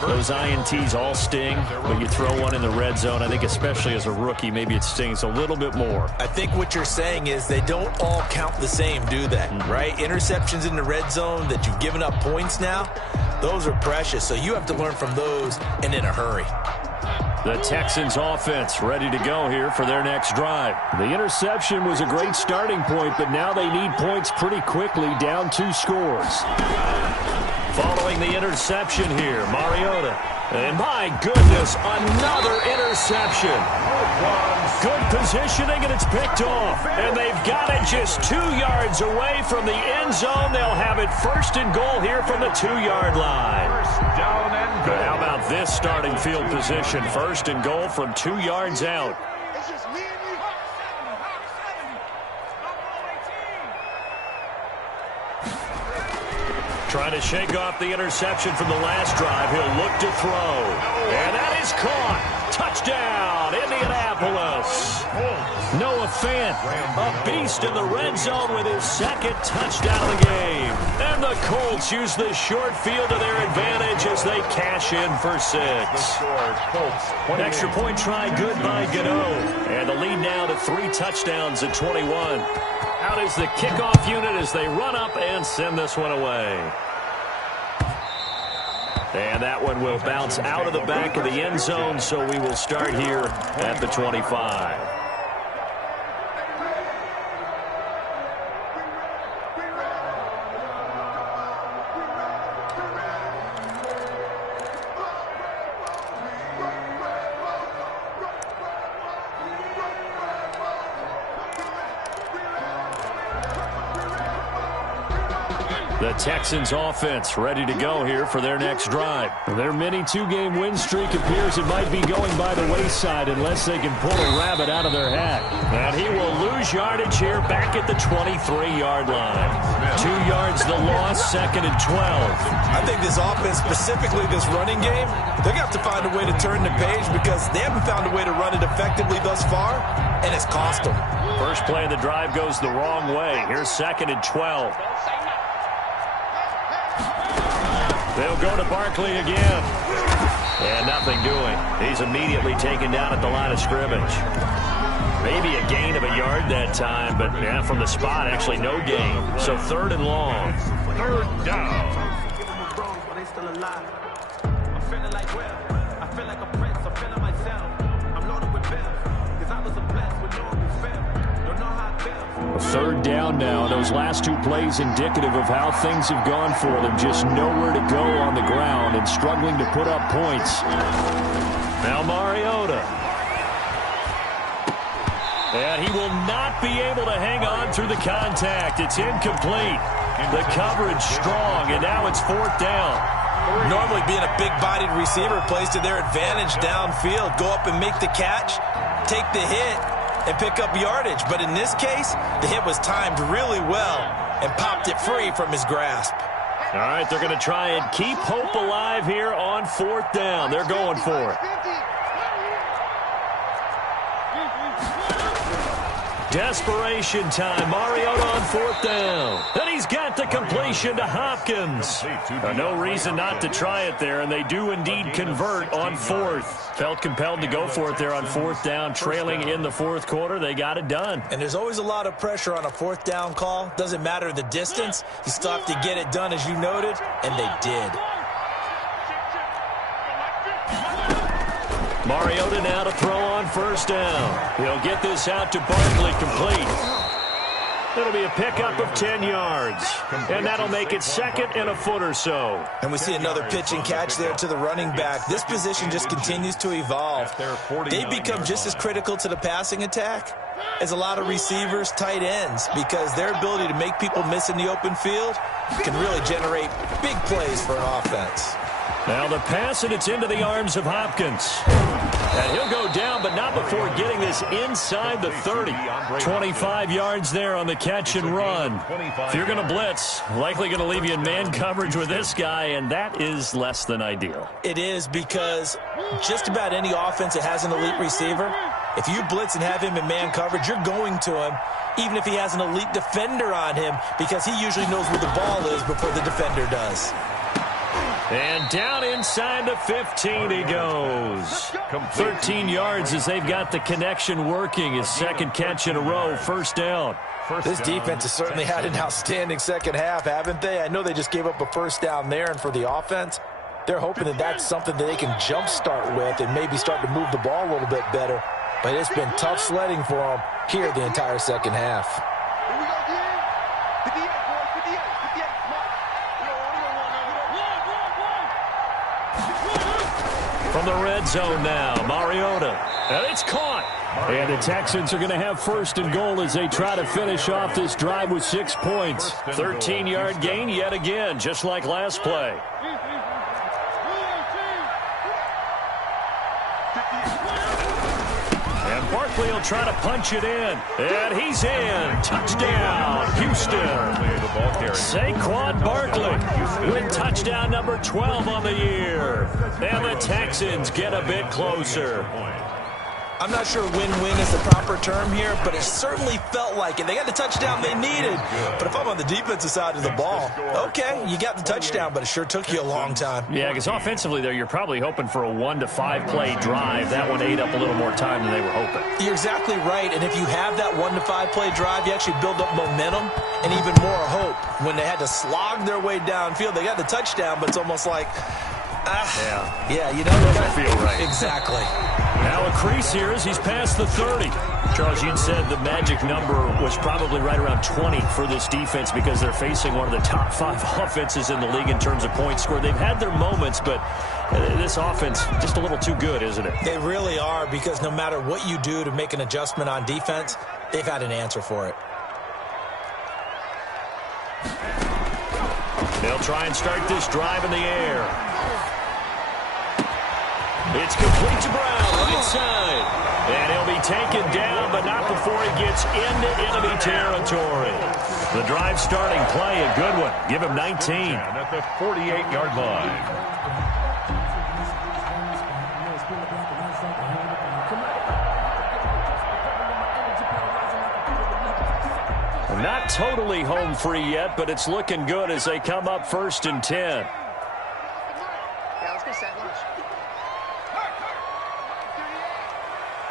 Those INTs all sting, but you throw one in the red zone, I think especially as a rookie, maybe it stings a little bit more. I think what you're saying is they don't all count the same, do they? Right? Interceptions in the red zone that you've given up points now, those are precious. So you have to learn from those and in a hurry. The Texans offense ready to go here for their next drive. The interception was a great starting point, but now they need points pretty quickly, down 2 scores. Following the interception here, Mariota. And my goodness, another interception. Good positioning, and it's picked off. And they've got it just 2 yards away from the end zone. They'll have it first and goal here from the 2-yard line. How about this starting field position? First and goal from 2 yards out. Trying to shake off the interception from the last drive. He'll look to throw. And that is caught. Touchdown, Indianapolis. Noah Fant, a beast in the red zone with his second touchdown of the game. And the Colts use the short field to their advantage as they cash in for 6. Extra point try good by Gano. And the lead now to 3 touchdowns at 21. Out is the kickoff unit as they run up and send this one away. And that one will bounce out of the back of the end zone, so we will start here at the 25. The Texans offense ready to go here for their next drive. Their mini 2-game win streak appears it might be going by the wayside unless they can pull a rabbit out of their hat. And he will lose yardage here back at the 23-yard line. 2 yards the loss, second and 12. I think this offense, specifically this running game, they're going to have to find a way to turn the page because they haven't found a way to run it effectively thus far, and it's cost them. First play of the drive goes the wrong way. Here's second and 12. They'll go to Barkley again. And nothing doing. He's immediately taken down at the line of scrimmage. Maybe a gain of a yard that time, but yeah, from the spot, actually no gain. So third and long. Third down. Third down now. Those last 2 plays indicative of how things have gone for them. Just nowhere to go on the ground and struggling to put up points. Now Mariota. And he will not be able to hang on through the contact. It's incomplete. The coverage strong, and now it's 4th down. Normally being a big-bodied receiver plays to their advantage downfield. Go up and make the catch, take the hit, and pick up yardage. But in this case, the hit was timed really well and popped it free from his grasp. All right, they're going to try and keep hope alive here on 4th down. They're going for it. Desperation time. Mariota on 4th down. And he's got the completion to Hopkins. No reason not to try it there, and they do indeed convert on 4th. Felt compelled to go for it there on 4th down, trailing in the 4th quarter. They got it done. And there's always a lot of pressure on a 4th down call. Doesn't matter the distance. You still have to get it done, as you noted, and they did. Mariota now to throw on first down. He'll get this out to Barkley, complete. It'll be a pickup of 10 yards, and that'll make it second and a foot or so. And we see another pitch and catch there to the running back. This position just continues to evolve. They become just as critical to the passing attack as a lot of receivers, tight ends, because their ability to make people miss in the open field can really generate big plays for an offense. Now the pass, and it's into the arms of Hopkins. And he'll go down, but not before getting this inside the 30. 25 yards there on the catch and run. If you're going to blitz, likely going to leave you in man coverage with this guy, and that is less than ideal. It is, because just about any offense that has an elite receiver, if you blitz and have him in man coverage, you're going to him, even if he has an elite defender on him, because he usually knows where the ball is before the defender does. And down inside the 15 he goes. 13 yards as they've got the connection working. His second catch in a row, first down. This defense has certainly had an outstanding second half, haven't they? I know they just gave up a first down there, and for the offense, they're hoping that that's something that they can jumpstart with and maybe start to move the ball a little bit better. But it's been tough sledding for them here the entire second half. Here we go, again. 58, boys, 58, 58. From the red zone now, Mariota. And it's caught. And the Texans are going to have first and goal as they try to finish off this drive with 6 points. 13-yard gain yet again, just like last play. And Barkley will try to punch it in. And he's in. Touchdown, Houston. Saquon Barkley with touchdown number 12 on the year. And the Texans get a bit closer. I'm not sure win-win is the proper term here, but it certainly felt like it. They got the touchdown they needed. But if I'm on the defensive side of the ball, okay, you got the touchdown, but it sure took you a long time. Yeah, because offensively there, you're probably hoping for a 1 to 5 play drive. That one ate up a little more time than they were hoping. You're exactly right, and if you have that 1 to 5 play drive, you actually build up momentum and even more hope. When they had to slog their way downfield, they got the touchdown, but it's almost like, you know, doesn't feel right. Exactly. Now a crease here as he's past the 30. Charles, you'd said the magic number was probably right around 20 for this defense because they're facing one of the top 5 offenses in the league in terms of points scored. They've had their moments, but this offense just a little too good, isn't it? They really are, because no matter what you do to make an adjustment on defense, they've had an answer for it. They'll try and start this drive in the air. It's complete to Brown, right side. And he'll be taken down, but not before he gets into enemy territory. The drive starting play, a good one. Give him 19. At the 48-yard line. Not totally home free yet, but it's looking good as they come up first and 10. Yeah, let's get set. Lunch.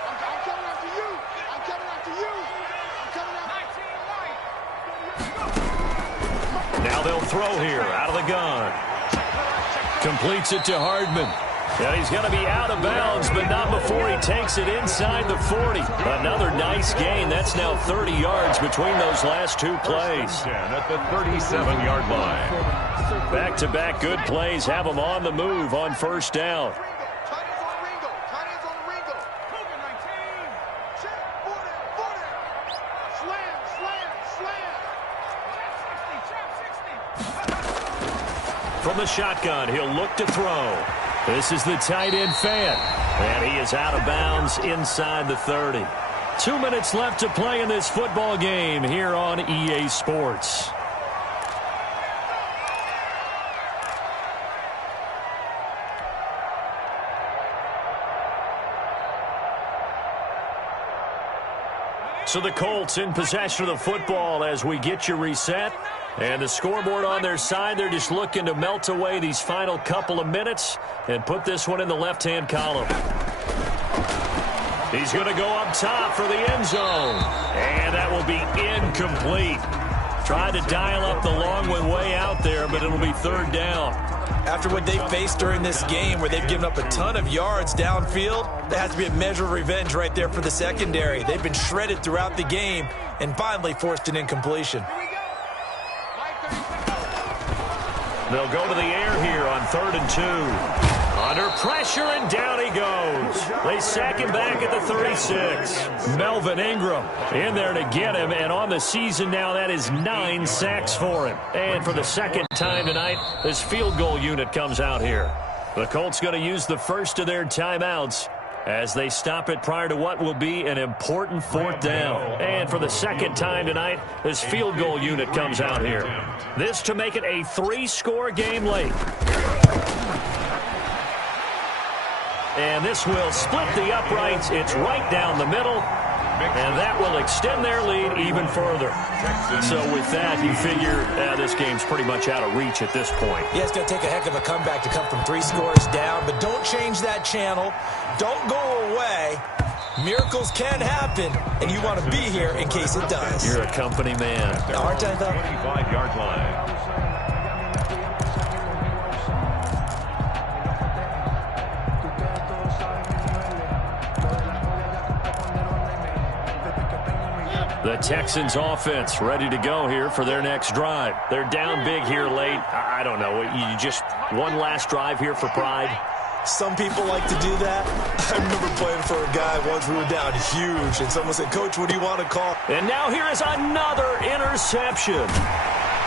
I'm coming after you. I'm coming after you. I'm coming after Now they'll throw here out of the gun. Completes it to Hardman. And he's going to be out of bounds, but not before he takes it inside the 40. Another nice gain. That's now 30 yards between those last 2 plays. At the 37-yard line. Back-to-back good plays have them on the move on first down. From the shotgun, he'll look to throw. This is the tight end fan, and he is out of bounds inside the 30. 2 minutes left to play in this football game here on EA Sports. So the Colts in possession of the football as we get you reset. And the scoreboard on their side, they're just looking to melt away these final couple of minutes and put this one in the left-hand column. He's going to go up top for the end zone. And that will be incomplete. Tried to dial up the long one way out there, but it'll be third down. After what they faced during this game where they've given up a ton of yards downfield, there has to be a measure of revenge right there for the secondary. They've been shredded throughout the game and finally forced an incompletion. They'll go to the air here on 3rd and 2. Under pressure, and down he goes. They sack him back at the 36. Melvin Ingram in there to get him, and on the season now, that is 9 sacks for him. And for the second time tonight, this field goal unit comes out here. The Colts going to use the first of their timeouts as they stop it prior to what will be an important 4th down. And for the second time tonight, this field goal unit comes out here. This to make it a 3-score game late. And this will split the uprights. It's right down the middle. And that will extend their lead even further. So with that, you figure this game's pretty much out of reach at this point. Yeah, it's going to take a heck of a comeback to come from 3 scores down. But don't change that channel. Don't go away. Miracles can happen, and you want to be here in case it does. You're a company man. Aren't I, though? 25-yard line. The Texans offense ready to go here for their next drive. They're down big here late. I don't know. You just one last drive here for pride? Some people like to do that. I remember playing for a guy once we were down huge, and someone said, "Coach, what do you want to call?" And now here is another interception.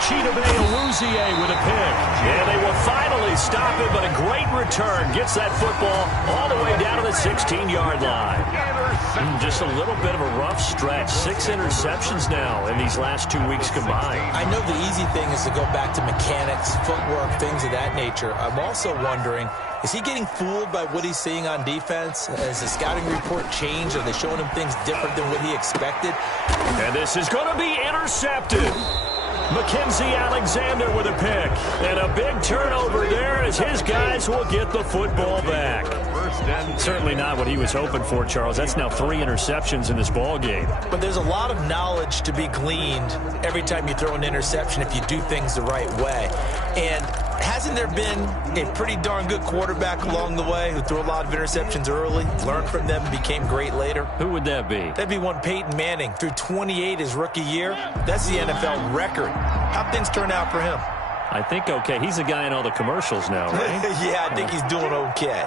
Chidobe Awuzie with a pick. And they will finally stop it, but a great return gets that football all the way down to the 16-yard line. Just a little bit of a rough stretch. 6 interceptions now in these last 2 weeks combined. I know the easy thing is to go back to mechanics, footwork, things of that nature. I'm also wondering, is he getting fooled by what he's seeing on defense? Has the scouting report changed? Are they showing him things different than what he expected? And this is going to be intercepted. Mackenzie Alexander with a pick. And a big turnover there as his guys will get the football back. Certainly not what he was hoping for, Charles. That's now 3 interceptions in this ball game. But there's a lot of knowledge to be gleaned every time you throw an interception if you do things the right way. And hasn't there been a pretty darn good quarterback along the way who threw a lot of interceptions early, learned from them, and became great later? Who would that be? That'd be one Peyton Manning. Threw 28 his rookie year. That's the NFL record. How'd things turn out for him? I think okay. He's a guy in all the commercials now, right? Yeah, I think he's doing okay.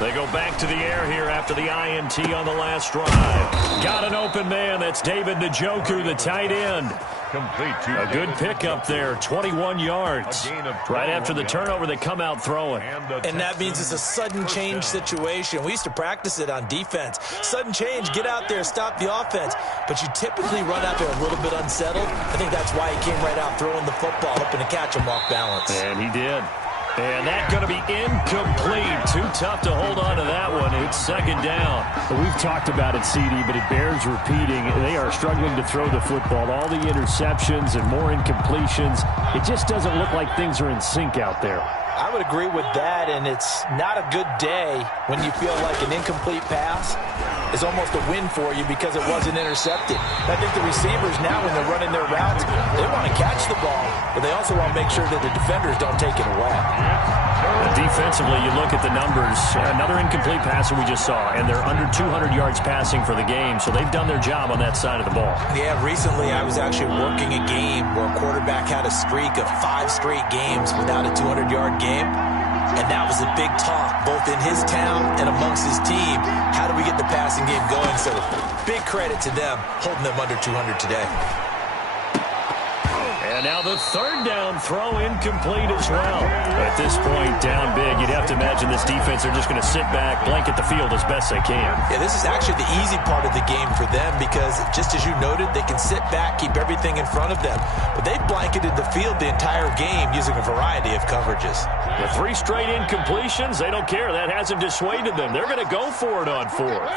They go back to the air here after the INT on the last drive. Got an open man. That's David Njoku, the tight end. Complete to a good pickup there, 21 yards. Right after the turnover, they come out throwing. And that means it's a sudden change situation. We used to practice it on defense. Sudden change, get out there, stop the offense. But you typically run out there a little bit unsettled. I think that's why he came right out throwing the football, hoping to catch him off balance. And he did. And that's going to be incomplete. Too tough to hold on to that one. It's 2nd down. Well, we've talked about it, CD, but it bears repeating. They are struggling to throw the football. All the interceptions and more incompletions. It just doesn't look like things are in sync out there. I would agree with that, and it's not a good day when you feel like an incomplete pass is almost a win for you because it wasn't intercepted. I think the receivers now, when they're running their routes, they want to catch the ball, but they also want to make sure that the defenders don't take it away. Defensively, you look at the numbers. Another incomplete pass that we just saw, and they're under 200 yards passing for the game, so they've done their job on that side of the ball. Yeah, recently I was actually working a game where a quarterback had a streak of 5 straight games without a 200-yard game, and that was a big talk, both in his town and amongst his team. How do we get the passing game going? So big credit to them, holding them under 200 today. And now the 3rd down throw incomplete as well. At this point, down big, you'd have to imagine this defense are just going to sit back, blanket the field as best they can. Yeah, this is actually the easy part of the game for them because, just as you noted, they can sit back, keep everything in front of them. But they've blanketed the field the entire game using a variety of coverages. With 3 straight incompletions, they don't care. That hasn't dissuaded them. They're going to go for it on 4th.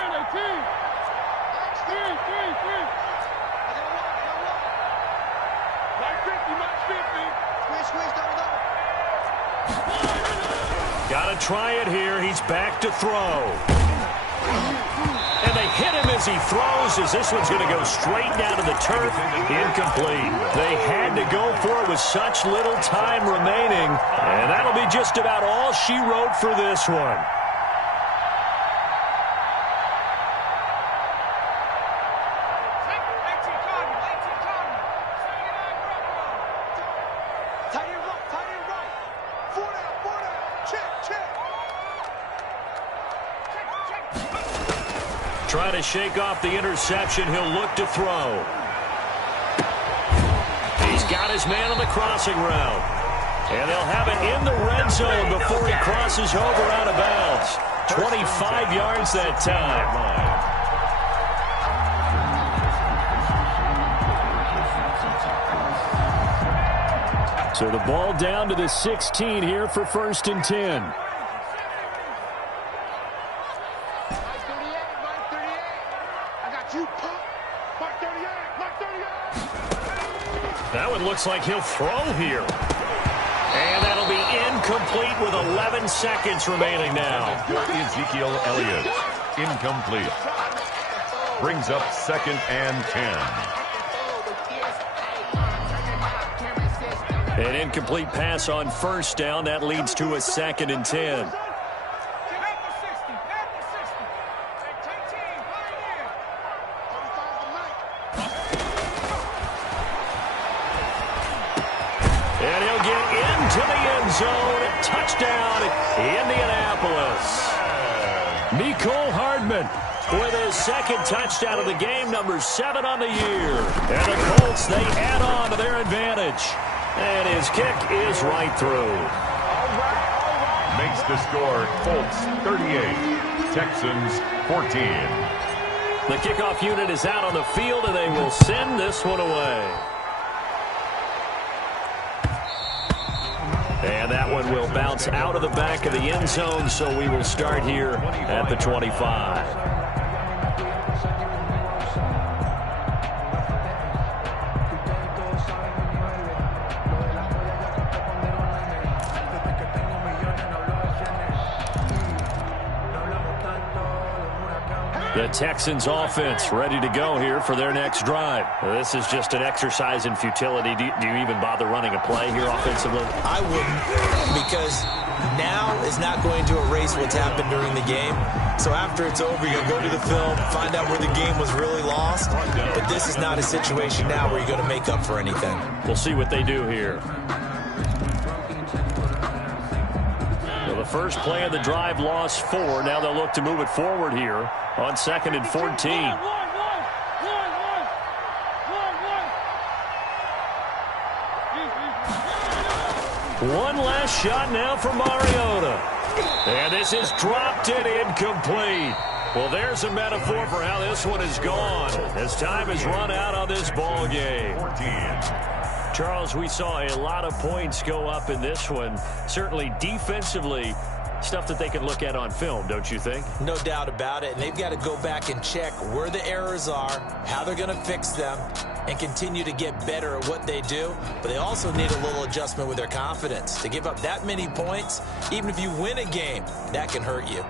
Got to try it here. He's back to throw. And they hit him as he throws, as this one's going to go straight down to the turf. Incomplete. They had to go for it with such little time remaining. And that'll be just about all she wrote for this one. Trying to shake off the interception. He'll look to throw. He's got his man on the crossing route. And they'll have it in the red zone before he crosses over out of bounds. 25 yards that time. So the ball down to the 16 here for 1st and 10. That one looks like he'll throw here. And that'll be incomplete with 11 seconds remaining now. Ezekiel Elliott. Incomplete. Brings up 2nd and 10. An incomplete pass on 1st down. That leads to a 2nd and 10. And he'll get into the end zone. Touchdown, Indianapolis. Mecole Hardman with his 2nd touchdown of the game, number 7 on the year. And the Colts, they add on to their advantage. And his kick is right through. Makes the score Colts 38, Texans 14. The kickoff unit is out on the field, and they will send this one away. And that one will bounce out of the back of the end zone, so we will start here at the 25. The Texans offense ready to go here for their next drive. This is just an exercise in futility. Do you even bother running a play here offensively? I wouldn't, because now is not going to erase what's happened during the game. So after it's over, you'll go to the film, find out where the game was really lost. But this is not a situation now where you're going to make up for anything. We'll see what they do here. The first play of the drive lost 4. Now they'll look to move it forward here on 2nd and 14. One last shot now for Mariota. And this is dropped and incomplete. Well, there's a metaphor for how this one is gone as time has run out on this ball game. 14. Charles, we saw a lot of points go up in this one. Certainly defensively, stuff that they can look at on film, don't you think? No doubt about it. And they've got to go back and check where the errors are, how they're going to fix them, and continue to get better at what they do. But they also need a little adjustment with their confidence. To give up that many points, even if you win a game, that can hurt you.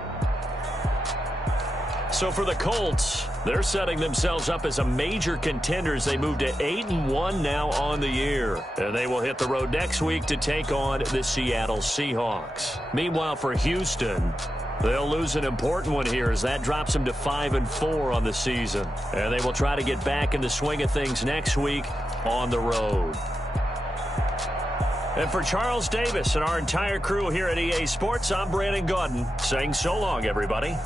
So for the Colts, they're setting themselves up as a major contender as they move to 8-1 now on the year. And they will hit the road next week to take on the Seattle Seahawks. Meanwhile, for Houston, they'll lose an important one here as that drops them to 5-4 on the season. And they will try to get back in the swing of things next week on the road. And for Charles Davis and our entire crew here at EA Sports, I'm Brandon Gaudin saying so long, everybody.